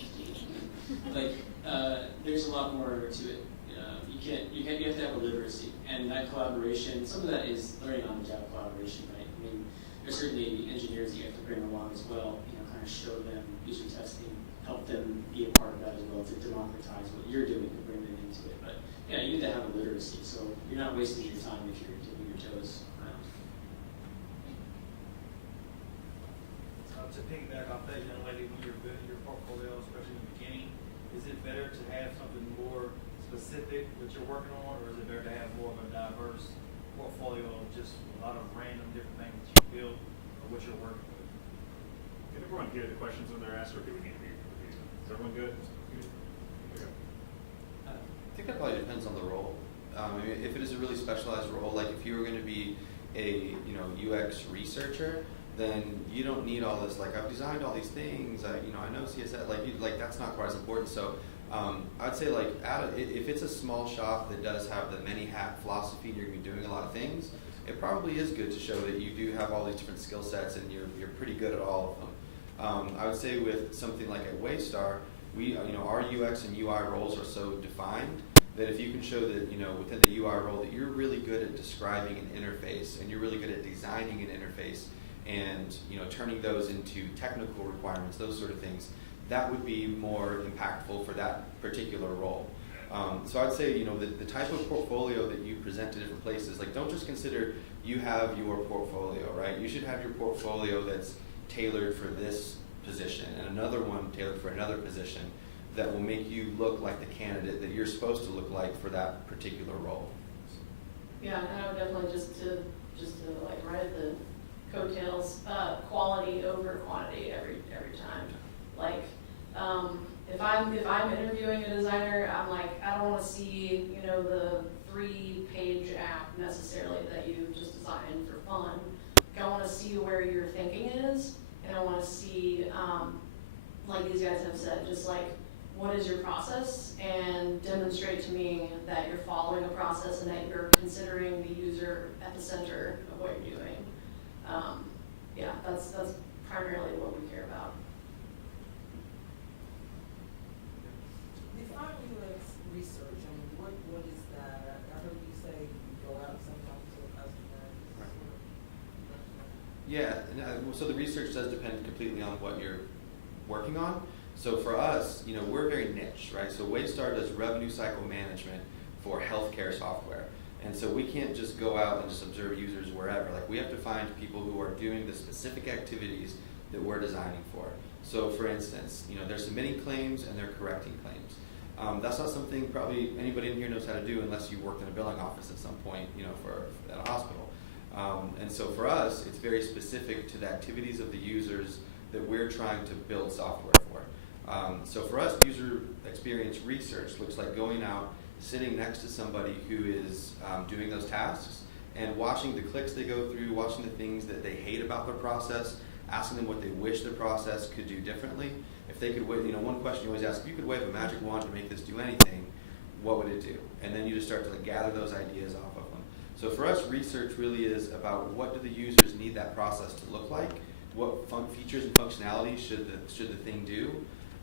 Like, there's a lot more to it. You have to have a literacy, and that collaboration. Some of that is learning on the job collaboration, right? I mean, there's certainly engineers you have to bring along as well. You know, kind of show them user testing, help them be a part of that as well to democratize what you're doing and bring them into it. But yeah, you need to have a literacy, so you're not wasting your time if you're dipping your toes around. To piggyback off that young lady, when you're building your portfolio, especially in the beginning, is it better to have something more specific that you're working on, or is it better to have more of a diverse portfolio of just a lot of random different things that you build or what you're working with? Can everyone hear the questions when they're asked, or do we need to be? Is everyone good? I think that probably depends on the role. I mean, if it is a really specialized role, like if you were going to be a UX researcher, then you don't need all this. Like, I've designed all these things. I know CSS. Like that's not quite as important. So I'd say like if it's a small shop that does have the many hat philosophy, and you're going to be doing a lot of things, it probably is good to show that you do have all these different skill sets and you're pretty good at all of them. I would say with something like at Waystar, our UX and UI roles are so defined that if you can show that, within the UI role that you're really good at describing an interface and you're really good at designing an interface and, turning those into technical requirements, those sort of things, that would be more impactful for that particular role. So I'd say, the type of portfolio that you present to different places, like don't just consider you have your portfolio, right? You should have your portfolio that's tailored for this position and another one tailored for another position that will make you look like the candidate that you're supposed to look like for that particular role. Yeah, and I would definitely just to like ride the coattails, quality over quantity every time. Like, if I'm interviewing a designer, I'm like, I don't want to see, you know, the 3-page app necessarily that you just designed for fun. I want to see where your thinking is, and I want to see, like these guys have said, just like, what is your process, and demonstrate to me that you're following a process and that you're considering the user at the center of what you're doing. Yeah, that's primarily what we care about. Define UX research. I mean, what is that? I heard you say you go out sometimes to a customer. Yeah, and, so the research does depend completely on what you're working on. So for us, you know, we're very niche, right? So Waystar does revenue cycle management for healthcare software. And so we can't just go out and just observe users wherever. Like, we have to find people who are doing the specific activities that we're designing for. So for instance, you know, they're submitting claims and they're correcting claims. That's not something probably anybody in here knows how to do unless you worked in a billing office at some point, you know, at a hospital. And so for us, it's very specific to the activities of the users that we're trying to build software for. So for us, user experience research looks like going out, sitting next to somebody who is doing those tasks, and watching the clicks they go through, watching the things that they hate about their process, asking them what they wish their process could do differently. If they could wave, you know, one question you always ask, if you could wave a magic wand to make this do anything, what would it do? And then you just start to like gather those ideas off of them. So for us, research really is about what do the users need that process to look like, what features and functionality should the thing do,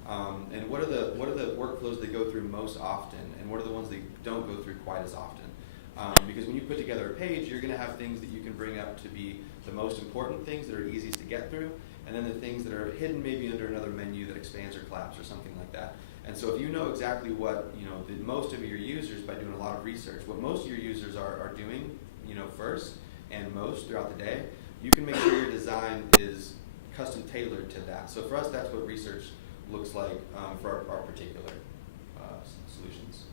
and what are the workflows they go through most often, and what are the ones they don't go through quite as often. Because when you put together a page, you're going to have things that you can bring up to be the most important things that are easiest to get through, and then the things that are hidden maybe under another menu that expands or collapses or something like that. And so if you know exactly what, you know, most of your users, by doing a lot of research, what most of your users are doing, you know, first and most throughout the day, you can make sure your design is custom tailored to that. So for us, that's what research looks like for our particular solutions.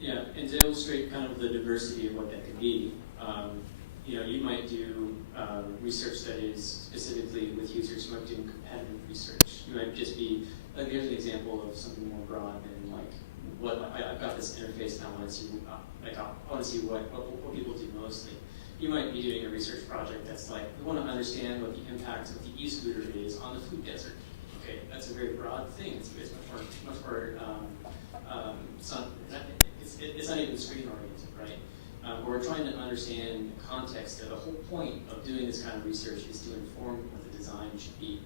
Yeah, and to illustrate kind of the diversity of what that could be, you know, you might do research studies specifically with users. You might do competitive research. You might just be, like, here's an example of something more broad than like what I've got this interface and I want to see, I want to see what people do mostly. You might be doing a research project that's like, we want to understand what the impact of the e-scooter is on the food desert. Okay, that's a very broad thing. It's much more it's not even screen oriented, right? We're trying to understand the context. The whole point of doing this kind of research is to inform what the design should be.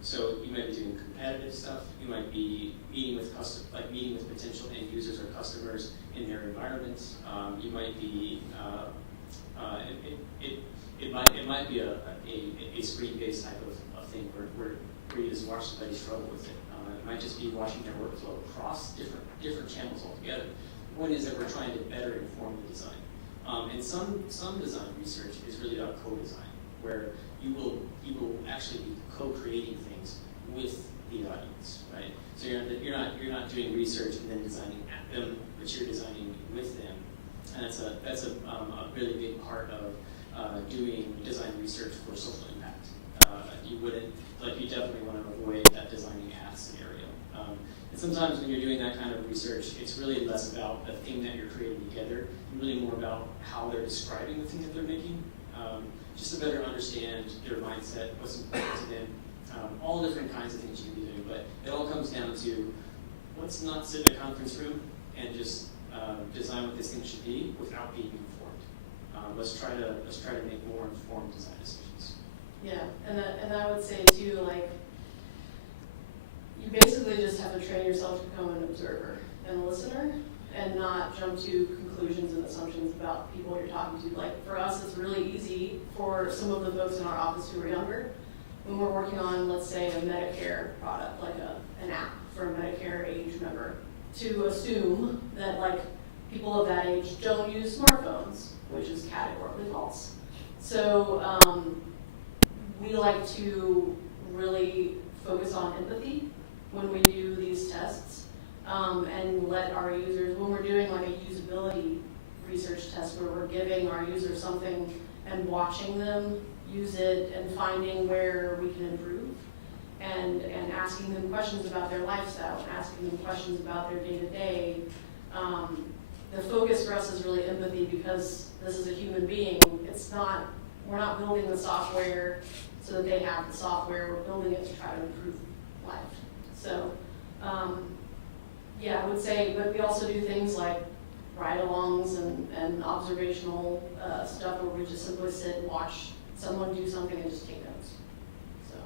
So you might be doing competitive stuff. You might be meeting with potential end users or customers in their environments. You might be it might be a screen-based type of thing where you just watch somebody struggle with it. It might just be watching their workflow across different channels altogether. The point is that we're trying to better inform the design. And some design research is really about co-design, where you will actually be co-creating things with the audience, right? So you're not doing research and then designing at them, but you're designing with them, and that's a really big part of doing design research for social impact. You definitely want to avoid that designing at scenario. And sometimes when you're doing that kind of research, it's really less about the thing that you're creating together, and really more about how they're describing the thing that they're making, just to better understand their mindset, what's important to them, all different kinds of things you can be doing. But it all comes down to, let's not sit in a conference room and just design what this thing should be without being informed. Let's try to make more informed design decisions. Yeah, and I would say too, like, you basically just have to train yourself to become an observer and a listener, and not jump to conclusions and assumptions about people you're talking to. Like, for us, it's really easy for some of the folks in our office who are younger, when we're working on, let's say, a Medicare product, like an app for a Medicare age member, to assume that, like, people of that age don't use smartphones, which is categorically false. So we like to really focus on empathy when we do these tests, and let our users, when we're doing like a usability research test where we're giving our users something and watching them use it and finding where we can improve, and asking them questions about their lifestyle, asking them questions about their day-to-day. The focus for us is really empathy, because this is a human being. We're not building the software so that they have the software. We're building it to try to improve life. So, yeah, I would say, but we also do things like ride-alongs and observational stuff where we just simply sit and watch someone do something and just take notes. So,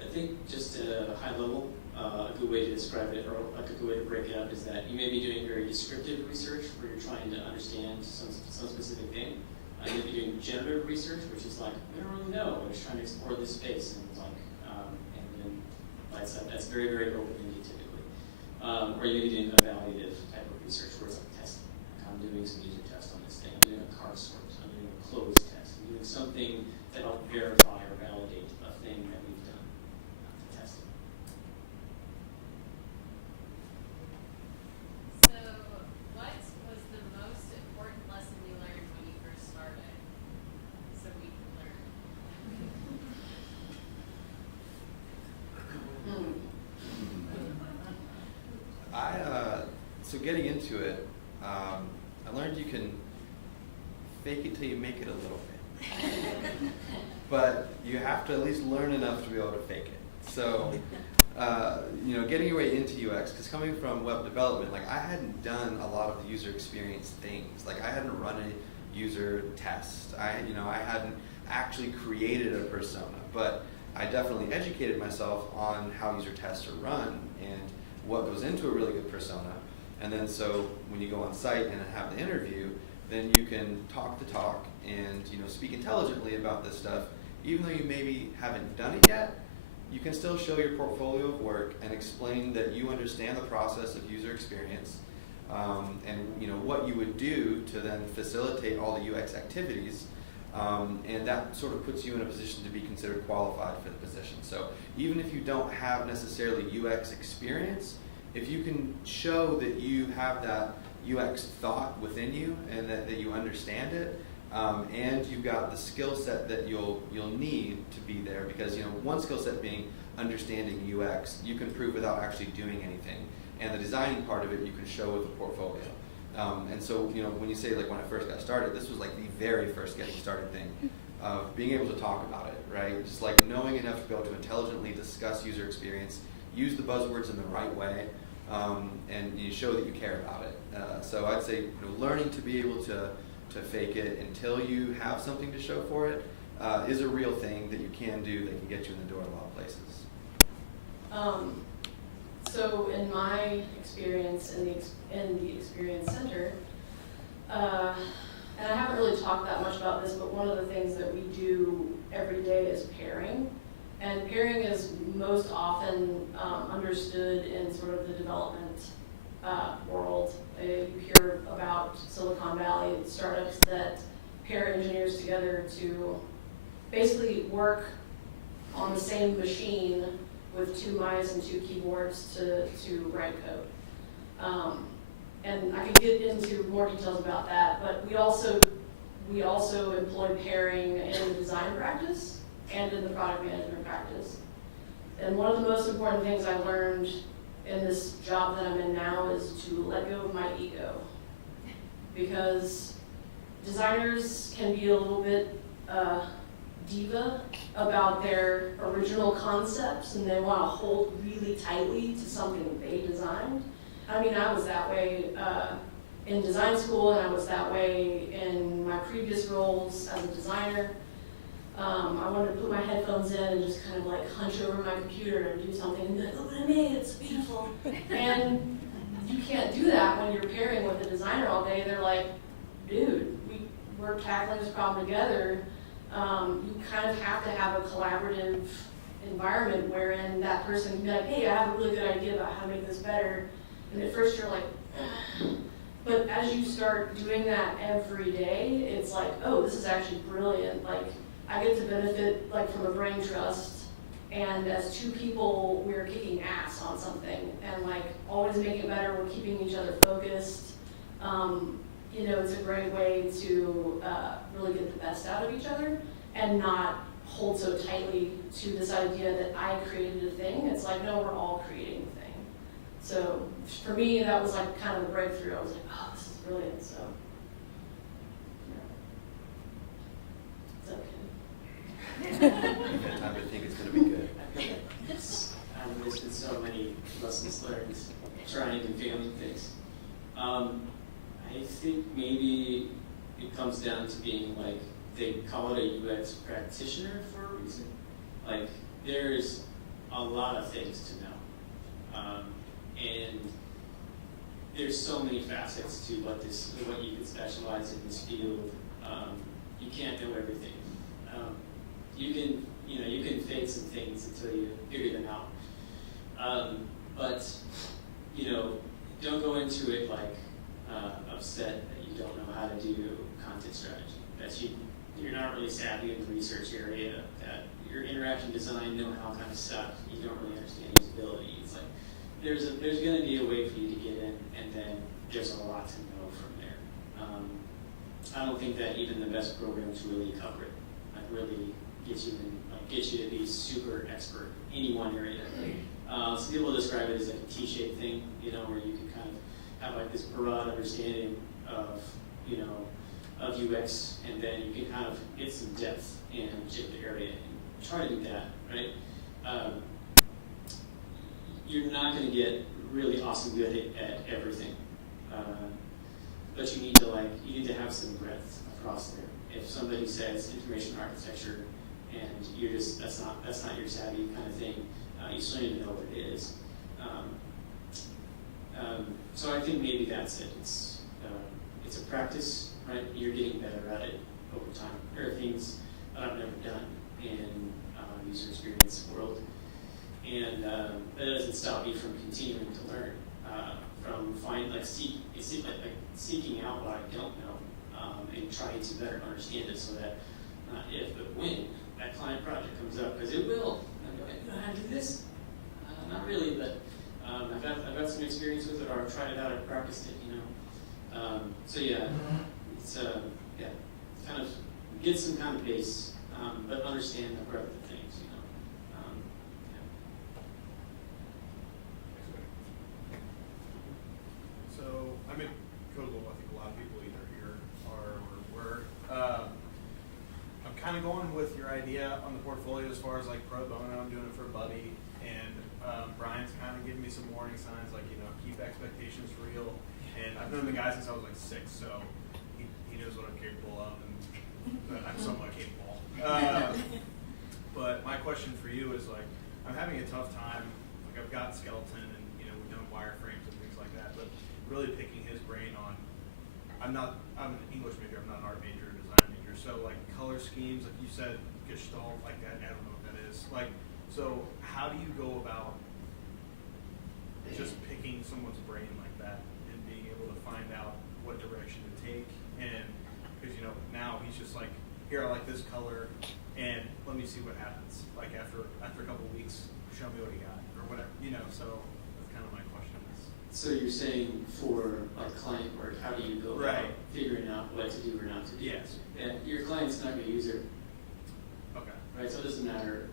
I think just at a high level, a good way to describe it, or like a good way to break it up, is that you may be doing very descriptive research where you're trying to understand some specific thing. You may be doing generative research, which is like, we don't really know, we're just trying to explore this space, and like, and then that's very, very open-ended typically. Or you may be doing evaluative type of research where it's like testing. Like, I'm doing some user tests on this thing. I'm doing a card sort. I'm doing a closed test. I'm doing something that helps verify or validate a thing that we've done. Testing. So, what was the most important lesson you learned when you first started? So we can learn. So getting into it, I learned you can fake it till you make it a little bit. But you have to at least learn enough to be able to fake it. So, getting your way into UX, because coming from web development, like I hadn't done a lot of the user experience things. Like I hadn't run a user test. I hadn't actually created a persona, but I definitely educated myself on how user tests are run and what goes into a really good persona. And then so when you go on site and have the interview, then you can talk the talk and speak intelligently about this stuff. Even though you maybe haven't done it yet, you can still show your portfolio of work and explain that you understand the process of user experience, and what you would do to then facilitate all the UX activities, and that sort of puts you in a position to be considered qualified for the position. So even if you don't have necessarily UX experience, if you can show that you have that UX thought within you and that you understand it, and you've got the skill set that you'll need to be there, because one skill set being understanding UX, you can prove without actually doing anything, and the designing part of it you can show with a portfolio. And so when you say like when I first got started, this was like the very first getting started thing of being able to talk about it, right? Just like knowing enough to be able to intelligently discuss user experience, use the buzzwords in the right way, and you show that you care about it. So I'd say learning to be able to fake it until you have something to show for it is a real thing that you can do that can get you in the door a lot of places. So in my experience in the Experience Center, and I haven't really talked that much about this, but one of the things that we do every day is pairing. And pairing is most often understood in sort of the development world. You hear about Silicon Valley startups that pair engineers together to basically work on the same machine with 2 mice and 2 keyboards to write code. And I could get into more details about that, but we also employ pairing in the design practice and in the product management practice. And one of the most important things I learned in this job that I'm in now is to let go of my ego. Because designers can be a little bit diva about their original concepts, and they want to hold really tightly to something they designed. I mean, I was that way in design school, and I was that way in my previous roles as a designer. I wanted to put my headphones in and just kind of like hunch over my computer and do something and be like, look what I made, it's beautiful. And you can't do that when you're pairing with a designer all day. They're like, dude, we're tackling this problem together. You kind of have to have a collaborative environment wherein that person can be like, hey, I have a really good idea about how to make this better. And at first you're like, ugh. But as you start doing that every day, it's like, oh, this is actually brilliant. Like, I get to benefit like from a brain trust, and as 2 people, we're kicking ass on something, and like always making it better. We're keeping each other focused. It's a great way to really get the best out of each other and not hold so tightly to this idea that I created a thing. It's like, no, we're all creating a thing. So for me, that was like kind of a breakthrough. I was like, oh, this is brilliant. So yeah. It's okay. I would think it's going to be good. There's been so many lessons learned, trying and failing things. I think maybe it comes down to being like, they call it a UX practitioner for a reason. Like, there's a lot of things to know. And there's so many facets to what you can specialize in this field. You can't know everything. You can fake some things until you figure them out. But don't go into it like upset that you don't know how to do content strategy. That you're not really savvy in the research area. That your interaction design know-how kind of sucks. You don't really understand usability. It's like there's going to be a way for you to get in, and then there's a lot to know from there. I don't think that even the best programs really cover it. Like really get you to be super expert in any one area. Some people describe it as like a T-shaped thing, where you can kind of have like this broad understanding of UX, and then you can kind of get some depth in a particular area and try to do that, right? You're not going to get really awesome good at everything, but you need to have some breadth across there. If somebody says information architecture and you're just that's not your savvy kind of thing, you still need to know what it is. So I think maybe that's it. It's a practice, right? You're getting better at it over time. There are things that I've never done in user experience world, and that doesn't stop me from continuing to learn, from seeking out what I don't know, and trying to better understand it, so that when that client project comes up, because it will, I'm going, you know how to do this? Not really, but I've got some experience with it, or I've tried it out, I've practiced it, So yeah, it's kind of get some kind of base, but understand the breadth of things, So I'm in Codable. I think a lot of people either here are or were. I'm kind of going with your idea on the portfolio as far as like pro bono. I'm doing it for a buddy, and Brian's kind of giving me some warning signs, like keep expectations real. And I've known the guy since I was like 6, so he knows what I'm capable of, and that I'm somewhat capable. But my question for you is like, I'm having a tough time. Like I've got skeleton, and we've done wireframes and things like that, but really picking his brain on. I'm an English major. I'm not an art major or design major. So like color schemes, like you said, Gestalt, like that. I don't know what that is. Like, so how do you go about just picking someone's brain like that and being able to find out what direction to take? And because now he's just like, here, I like this color, and let me see what happens. Like after a couple of weeks, show me what he got or whatever. So that's kind of my question. So you're saying for like client work, how do you go about figuring out what to do or not to do? Yes. And your client's not going to use it. Okay. Right. So it doesn't matter.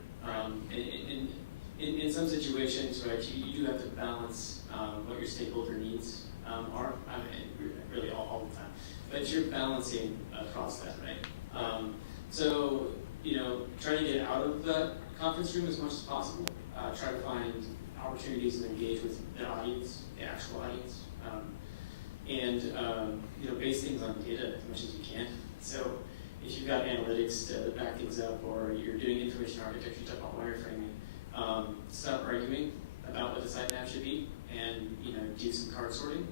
In some situations, right, you do have to balance what your stakeholder needs are. Really all the time. But you're balancing across that, right? So try to get out of the conference room as much as possible. Try to find opportunities to engage with the audience, the actual audience, and base things on data as much as you can. So if you've got analytics to back things up, or you're doing information architecture, talk about wireframing, stop arguing about what the sitemap should be, and do some card sorting.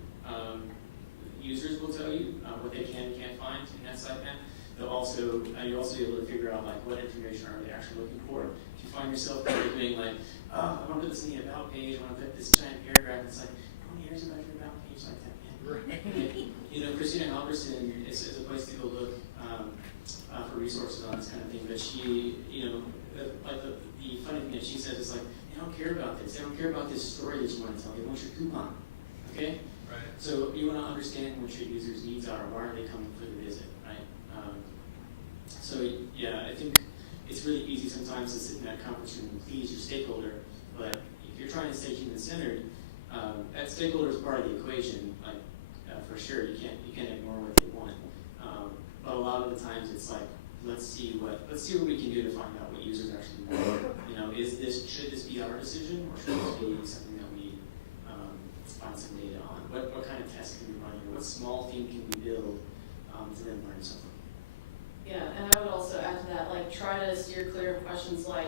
Users will tell you what they can and can't find in that sitemap. You'll also be able to figure out like what information are they actually looking for. If you find yourself doing like, I want to put this in the about page, I want to put this giant paragraph, it's like, here's about your about page like that. And, Christina Halverson is a place to go look for resources on this kind of thing. But she, the funny thing that she says is like, they don't care about this. They don't care about this story that you want to tell. They want your coupon. Okay? Right. So you want to understand what your users' needs are. Why are they coming for the visit, right? So yeah, I think it's really easy sometimes to sit in that conference room and please your stakeholder, but if you're trying to stay human-centered, that stakeholder is part of the equation. Like for sure, you can't ignore what they want. But a lot of the times, it's like let's see what we can do to find out what users actually want. Should this be our decision, or should this be something that we find some data on? What kind of tests can we run here? What small thing can we build to then learn something? Yeah, and I would also add to that, like, try to steer clear of questions like,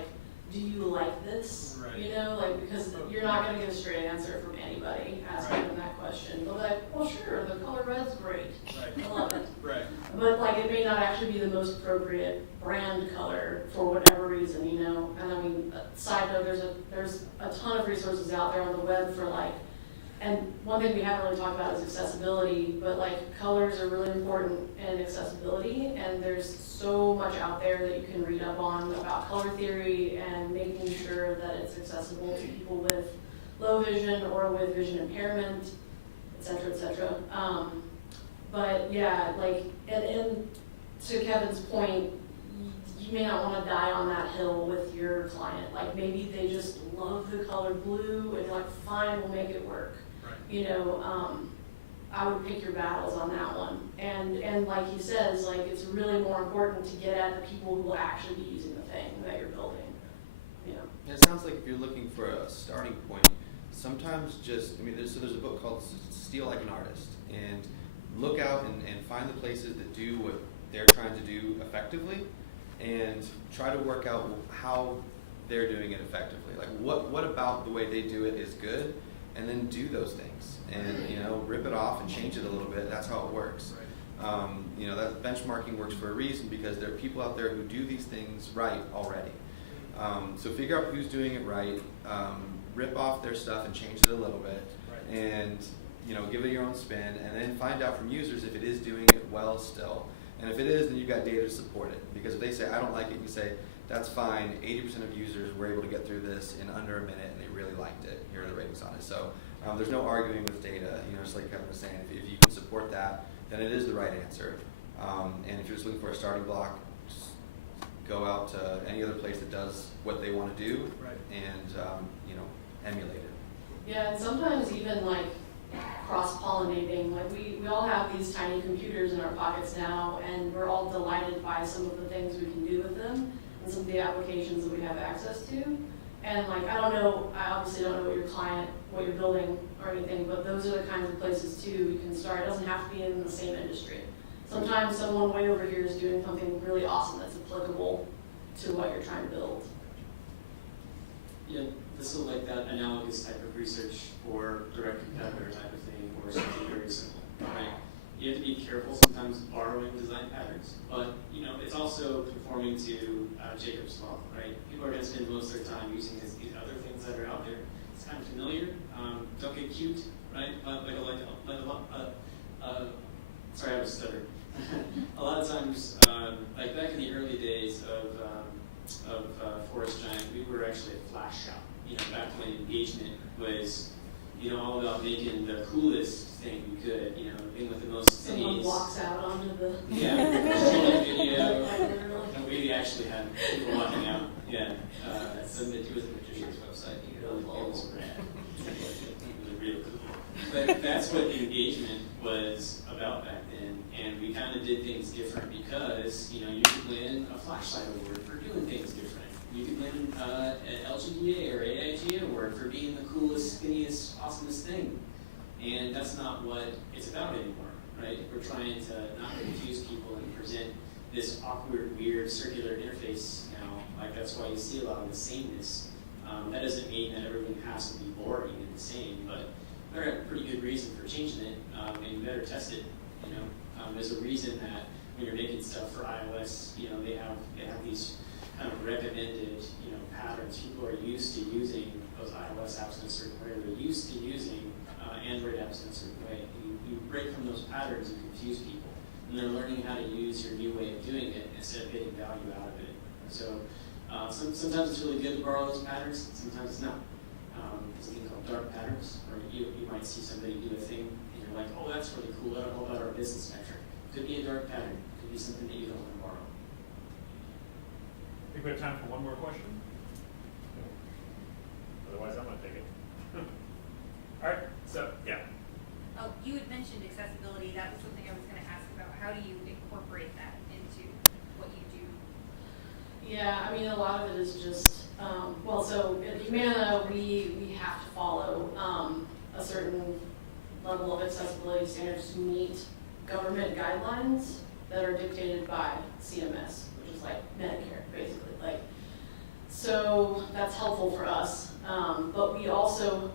do you like this? Right. Because you're not going to get a straight answer from anybody asking them that question. They'll be like, well, sure, the color red's great. Right. I love it. Right. But, like, it may not actually be the most appropriate brand color for whatever reason, And, I mean, side note, there's a ton of resources out there on the web for, like, and one thing we haven't really talked about is accessibility, but like colors are really important in accessibility, and there's so much out there that you can read up on about color theory and making sure that it's accessible to people with low vision or with vision impairment, et cetera, et cetera. But yeah, like, and to Kevin's point, you may not want to die on that hill with your client. Like maybe they just love the color blue and you're like, fine, we'll make it work. I would pick your battles on that one. And like he says, like it's really more important to get at the people who will actually be using the thing that you're building. And it sounds like if you're looking for a starting point, sometimes there's a book called Steal Like an Artist, and look out and find the places that do what they're trying to do effectively, and try to work out how they're doing it effectively. Like what about the way they do it is good, and then do those things, and rip it off and change it a little bit. That's how it works. Right. That benchmarking works for a reason, because there are people out there who do these things right already. So figure out who's doing it right, rip off their stuff and change it a little bit, Right. and give it your own spin, and then find out from users if it is doing it well still. And if it is, then you've got data to support it. Because if they say, I don't like it, you say, that's fine, 80% of users were able to get through this in under a minute, and they really liked it. Here are the ratings on it. So there's no arguing with data. Just like Kevin was saying, if you can support that, then it is the right answer. And if you're just looking for a starting block, just go out to any other place that does what they want to do, Right. and emulate it. Yeah, and sometimes even like cross-pollinating, like we all have these tiny computers in our pockets now, and we're all delighted by some of the things we can do with them and some of the applications that we have access to. And like, I obviously don't know what you're building or anything, but those are the kinds of places too you can start. It doesn't have to be in the same industry. Sometimes someone way over here is doing something really awesome that's applicable to what you're trying to build. Yeah, this is like that analogous type of research or direct competitor type of thing, or something very simple, right? You have to be careful sometimes borrowing design patterns, but it's also conforming to Jacob's law, right? People are going to spend most of their time using these other things that are out there. It's kind of familiar. Don't get cute, right? Sorry, I was stuttering. A lot of times, like back in the early days of Forest Giant, we were actually a flash shop. Back when engagement was, all about making the coolest thing we could. Being with the most Someone cities. walks out onto the Video. Literally. And we actually had people walking out. Yeah. It was a magician's website. It was rad. It was real cool. But that's what the engagement was about back then. And we kind of did things different because, you could win a flashlight award for doing things different. You could win an LGDA or AIGA award for being the coolest, skinniest, awesomest thing. And that's not what it's about anymore, right? We're trying to not confuse people and present this awkward, weird, circular interface now. Like, that's why you see a lot of the sameness. That doesn't mean that everything has to be boring and the same, but there are a pretty good reason for changing it, and you better test it. There's a reason that when you're making stuff for iOS, they have these kind of recommended, patterns. People are used to using those iOS apps in a certain way. They're used to using Android apps in a certain way. You break from those patterns and confuse people, and they're learning how to use your new way of doing it instead of getting value out of it. So sometimes it's really good to borrow those patterns. Sometimes it's not. There's a thing called dark patterns, where you might see somebody do a thing, and you're like, oh, that's really cool. I don't know about our business metric. Could be a dark pattern. Could be something that you don't want to borrow. think we have time for one more question. Otherwise, I'm going to take it. All right, so, yeah. Oh, you had mentioned accessibility. That was something I was going to ask about. How do you incorporate that into what you do? Yeah, I mean, a lot of it is just, well, so at Humana, we have to follow a certain level of accessibility standards to meet government guidelines that are dictated by CMS, which is like Medicare, basically. Like, so that's helpful for us. But we also,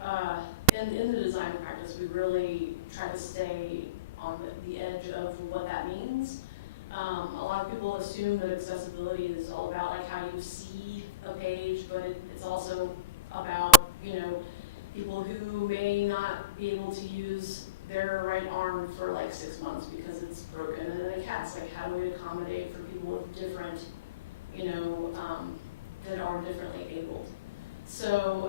in the design practice, we really try to stay on the edge of what that means. A lot of people assume that accessibility is all about like how you see a page, but it's also about, you know, people who may not be able to use their right arm for like 6 months because it's broken, and then a cat's like, how do we accommodate for people with different, you know, that are differently abled? So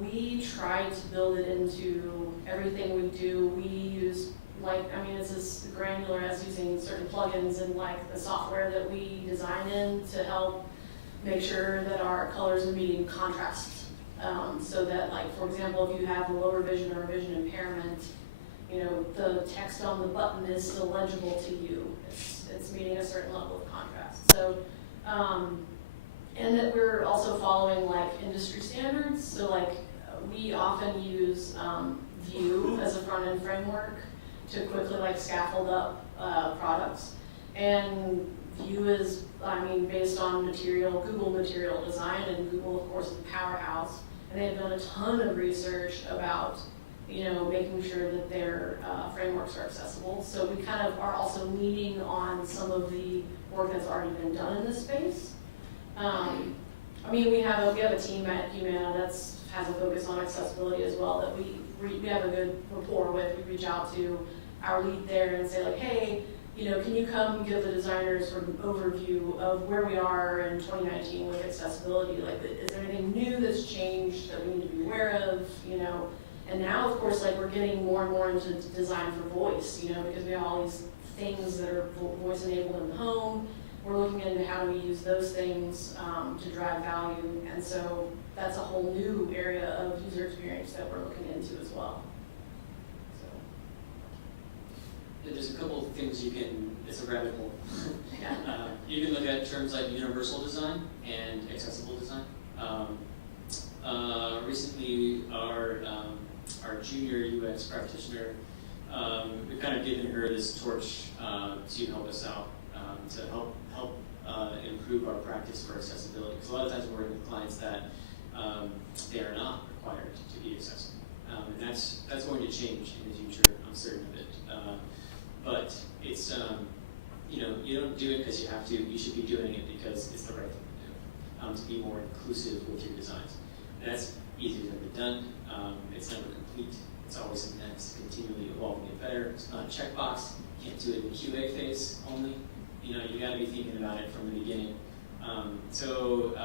we try to build it into everything we do. We use, like, I mean, it's as granular as using certain plugins and like the software that we design in to help make sure that our colors are meeting contrast. So that, like, for example, if you have a lower vision or a vision impairment, you know, the text on the button is still legible to you. It's meeting a certain level of contrast. So, and that we're also following like industry standards. So like we often use Vue as a front-end framework to quickly like scaffold up products. And Vue is, I mean, based on Google material design, and Google of course is the powerhouse. And they have done a ton of research about, you know, making sure that their frameworks are accessible. So we kind of are also leaning on some of the work that's already been done in this space. I mean, we have a team at Humana that has a focus on accessibility as well that we have a good rapport with. We reach out to our lead there and say like, hey, you know, can you come give the designers sort of an overview of where we are in 2019 with accessibility? Like, is there anything new that's changed that we need to be aware of, you know? And now, of course, like we're getting more and more into design for voice, you know, because we have all these things that are voice enabled in the home. We're looking into how do we use those things to drive value. And so that's a whole new area of user experience that we're looking into as well. There's a couple of things it's a rabbit hole. Yeah. You can look at terms like universal design and accessible design. Recently, our junior UX practitioner, we've kind of given her this torch to help us out, to help improve our practice for accessibility. Because a lot of times we're working with clients that they are not required to be accessible. And that's going to change in the future, I'm certain of it. But it's, you know, you don't do it because you have to. You should be doing it because it's the right thing to do, to be more inclusive with your designs. And that's easier than done. It's never complete. It's always something that's continually evolving and better. It's not a checkbox. You can't do it in the QA phase only. You know, you got to be thinking about it from the beginning. So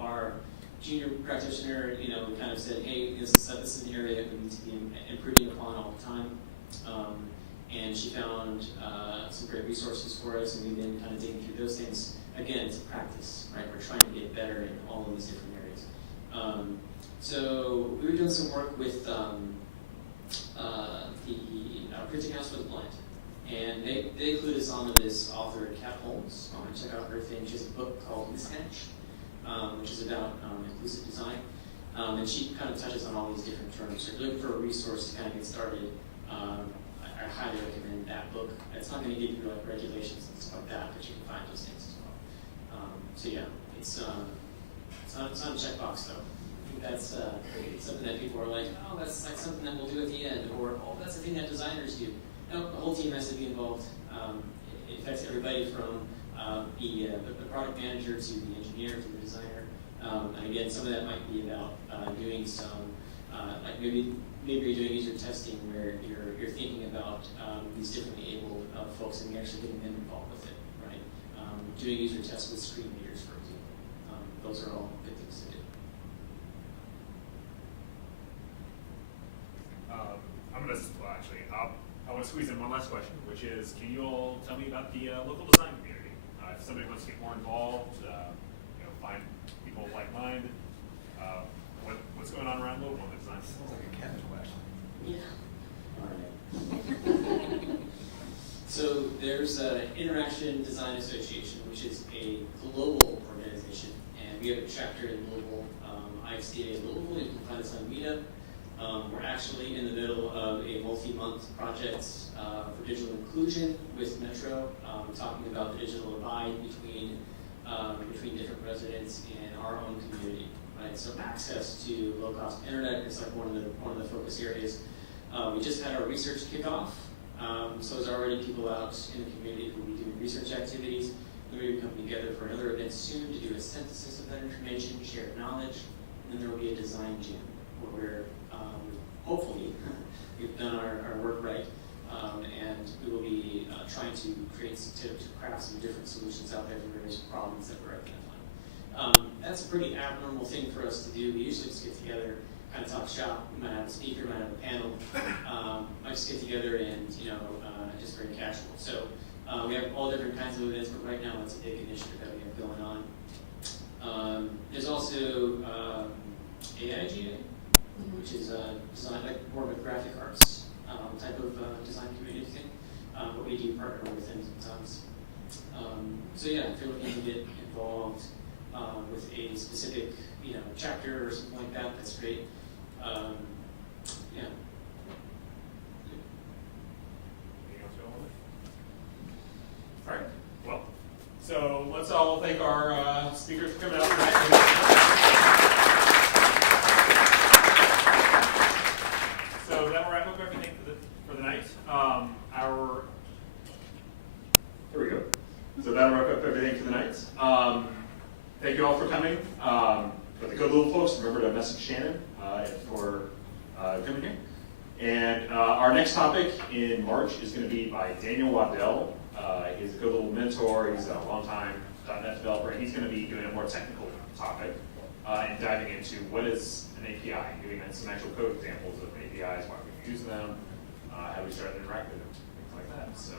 our junior practitioner, you know, kind of said, hey, this is an area that we need to be improving upon all the time. And she found some great resources for us, and we've been kind of digging through those things. Again, it's a practice, right? We're trying to get better in all of these different areas. So we were doing some work with the Printing House for the Blind, and they included us onto this author, Kat Holmes. I want to check out her thing. She has a book called Mismatch, which is about inclusive design. And she kind of touches on all these different terms. So if you're looking for a resource to kind of get started, I highly recommend that book. It's not going to give you like regulations and stuff like that, but you can find those things as well. So yeah, it's not a checkbox though. I think that's something that people are like, oh, that's like something that we'll do at the end, or oh, that's the thing that designers do. No, the whole team has to be involved. It affects everybody from the product manager to the engineer to the designer. And again, some of that might be about doing some like maybe you're doing user testing where you're thinking about these differently able folks and you're actually getting them involved with it, right? Doing user tests with screen readers, for example. Those are all good things to do. I want to squeeze in one last question, which is, can you all tell me about the local design community? I if somebody wants to get more involved, find people of like mind, what's going on around Louisville in the design? Sounds like a catch question. Yeah. All right. So there's Interaction Design Association, which is a global organization, and we have a chapter in Louisville, IxDA Louisville. You can find us on Meetup. We're actually in the middle of a multi-month project for digital inclusion with Metro, talking about the digital divide between different residents in our own community. Right, so access to low-cost internet is like one of the focus areas. We just had our research kickoff, so there's already people out in the community who will be doing research activities. We're going to be coming together for another event soon to do a synthesis of that information, share knowledge, and then there will be a design jam where we're hopefully we've done our work right, and we will be trying to craft some different solutions out there for various problems that we're identifying. That's a pretty abnormal thing for us to do. We usually just get together, kind of talk shop. We might have a speaker, might have a panel. Might just get together and just very casual. So we have all different kinds of events, but right now it's a big initiative that we have going on. There's also AIGA, which is design, like more of a graphic arts type of design community thing. But we do partner with them sometimes. So yeah, if you're looking to get involved with a specific chapter or something like that, that's great. Yeah. Anything else going on? All right. Well, so let's all thank our speakers for coming out tonight. So that'll wrap up everything for the night. Here we go. So that'll wrap up everything for the night. Thank you all for coming. For the Good Little folks, remember to message Shannon for coming here. And our next topic in March is going to be by Daniel Waddell. He's a Good Little mentor. He's a longtime .NET developer, and he's going to be doing a more technical topic and diving into what is an API, giving some actual code examples of APIs, why we use them, how we start interacting with them, things like that. So,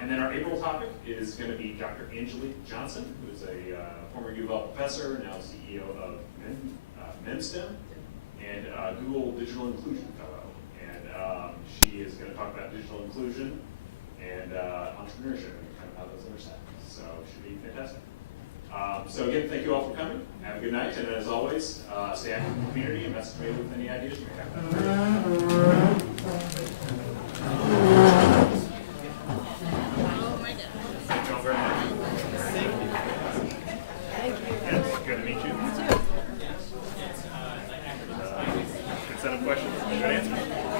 and then our April topic is going to be Dr. Angelique Johnson, who is a former UofL professor, now CEO of MemStem, and Google Digital Inclusion Fellow. And she is going to talk about digital inclusion and entrepreneurship and kind of how those intersect. So it should be fantastic. So again, thank you all for coming. Have a good night, and as always, stay active in the community and message me with any ideas you may have. Thank you all very much. Yes, good to meet you. Good set of questions. Good answers.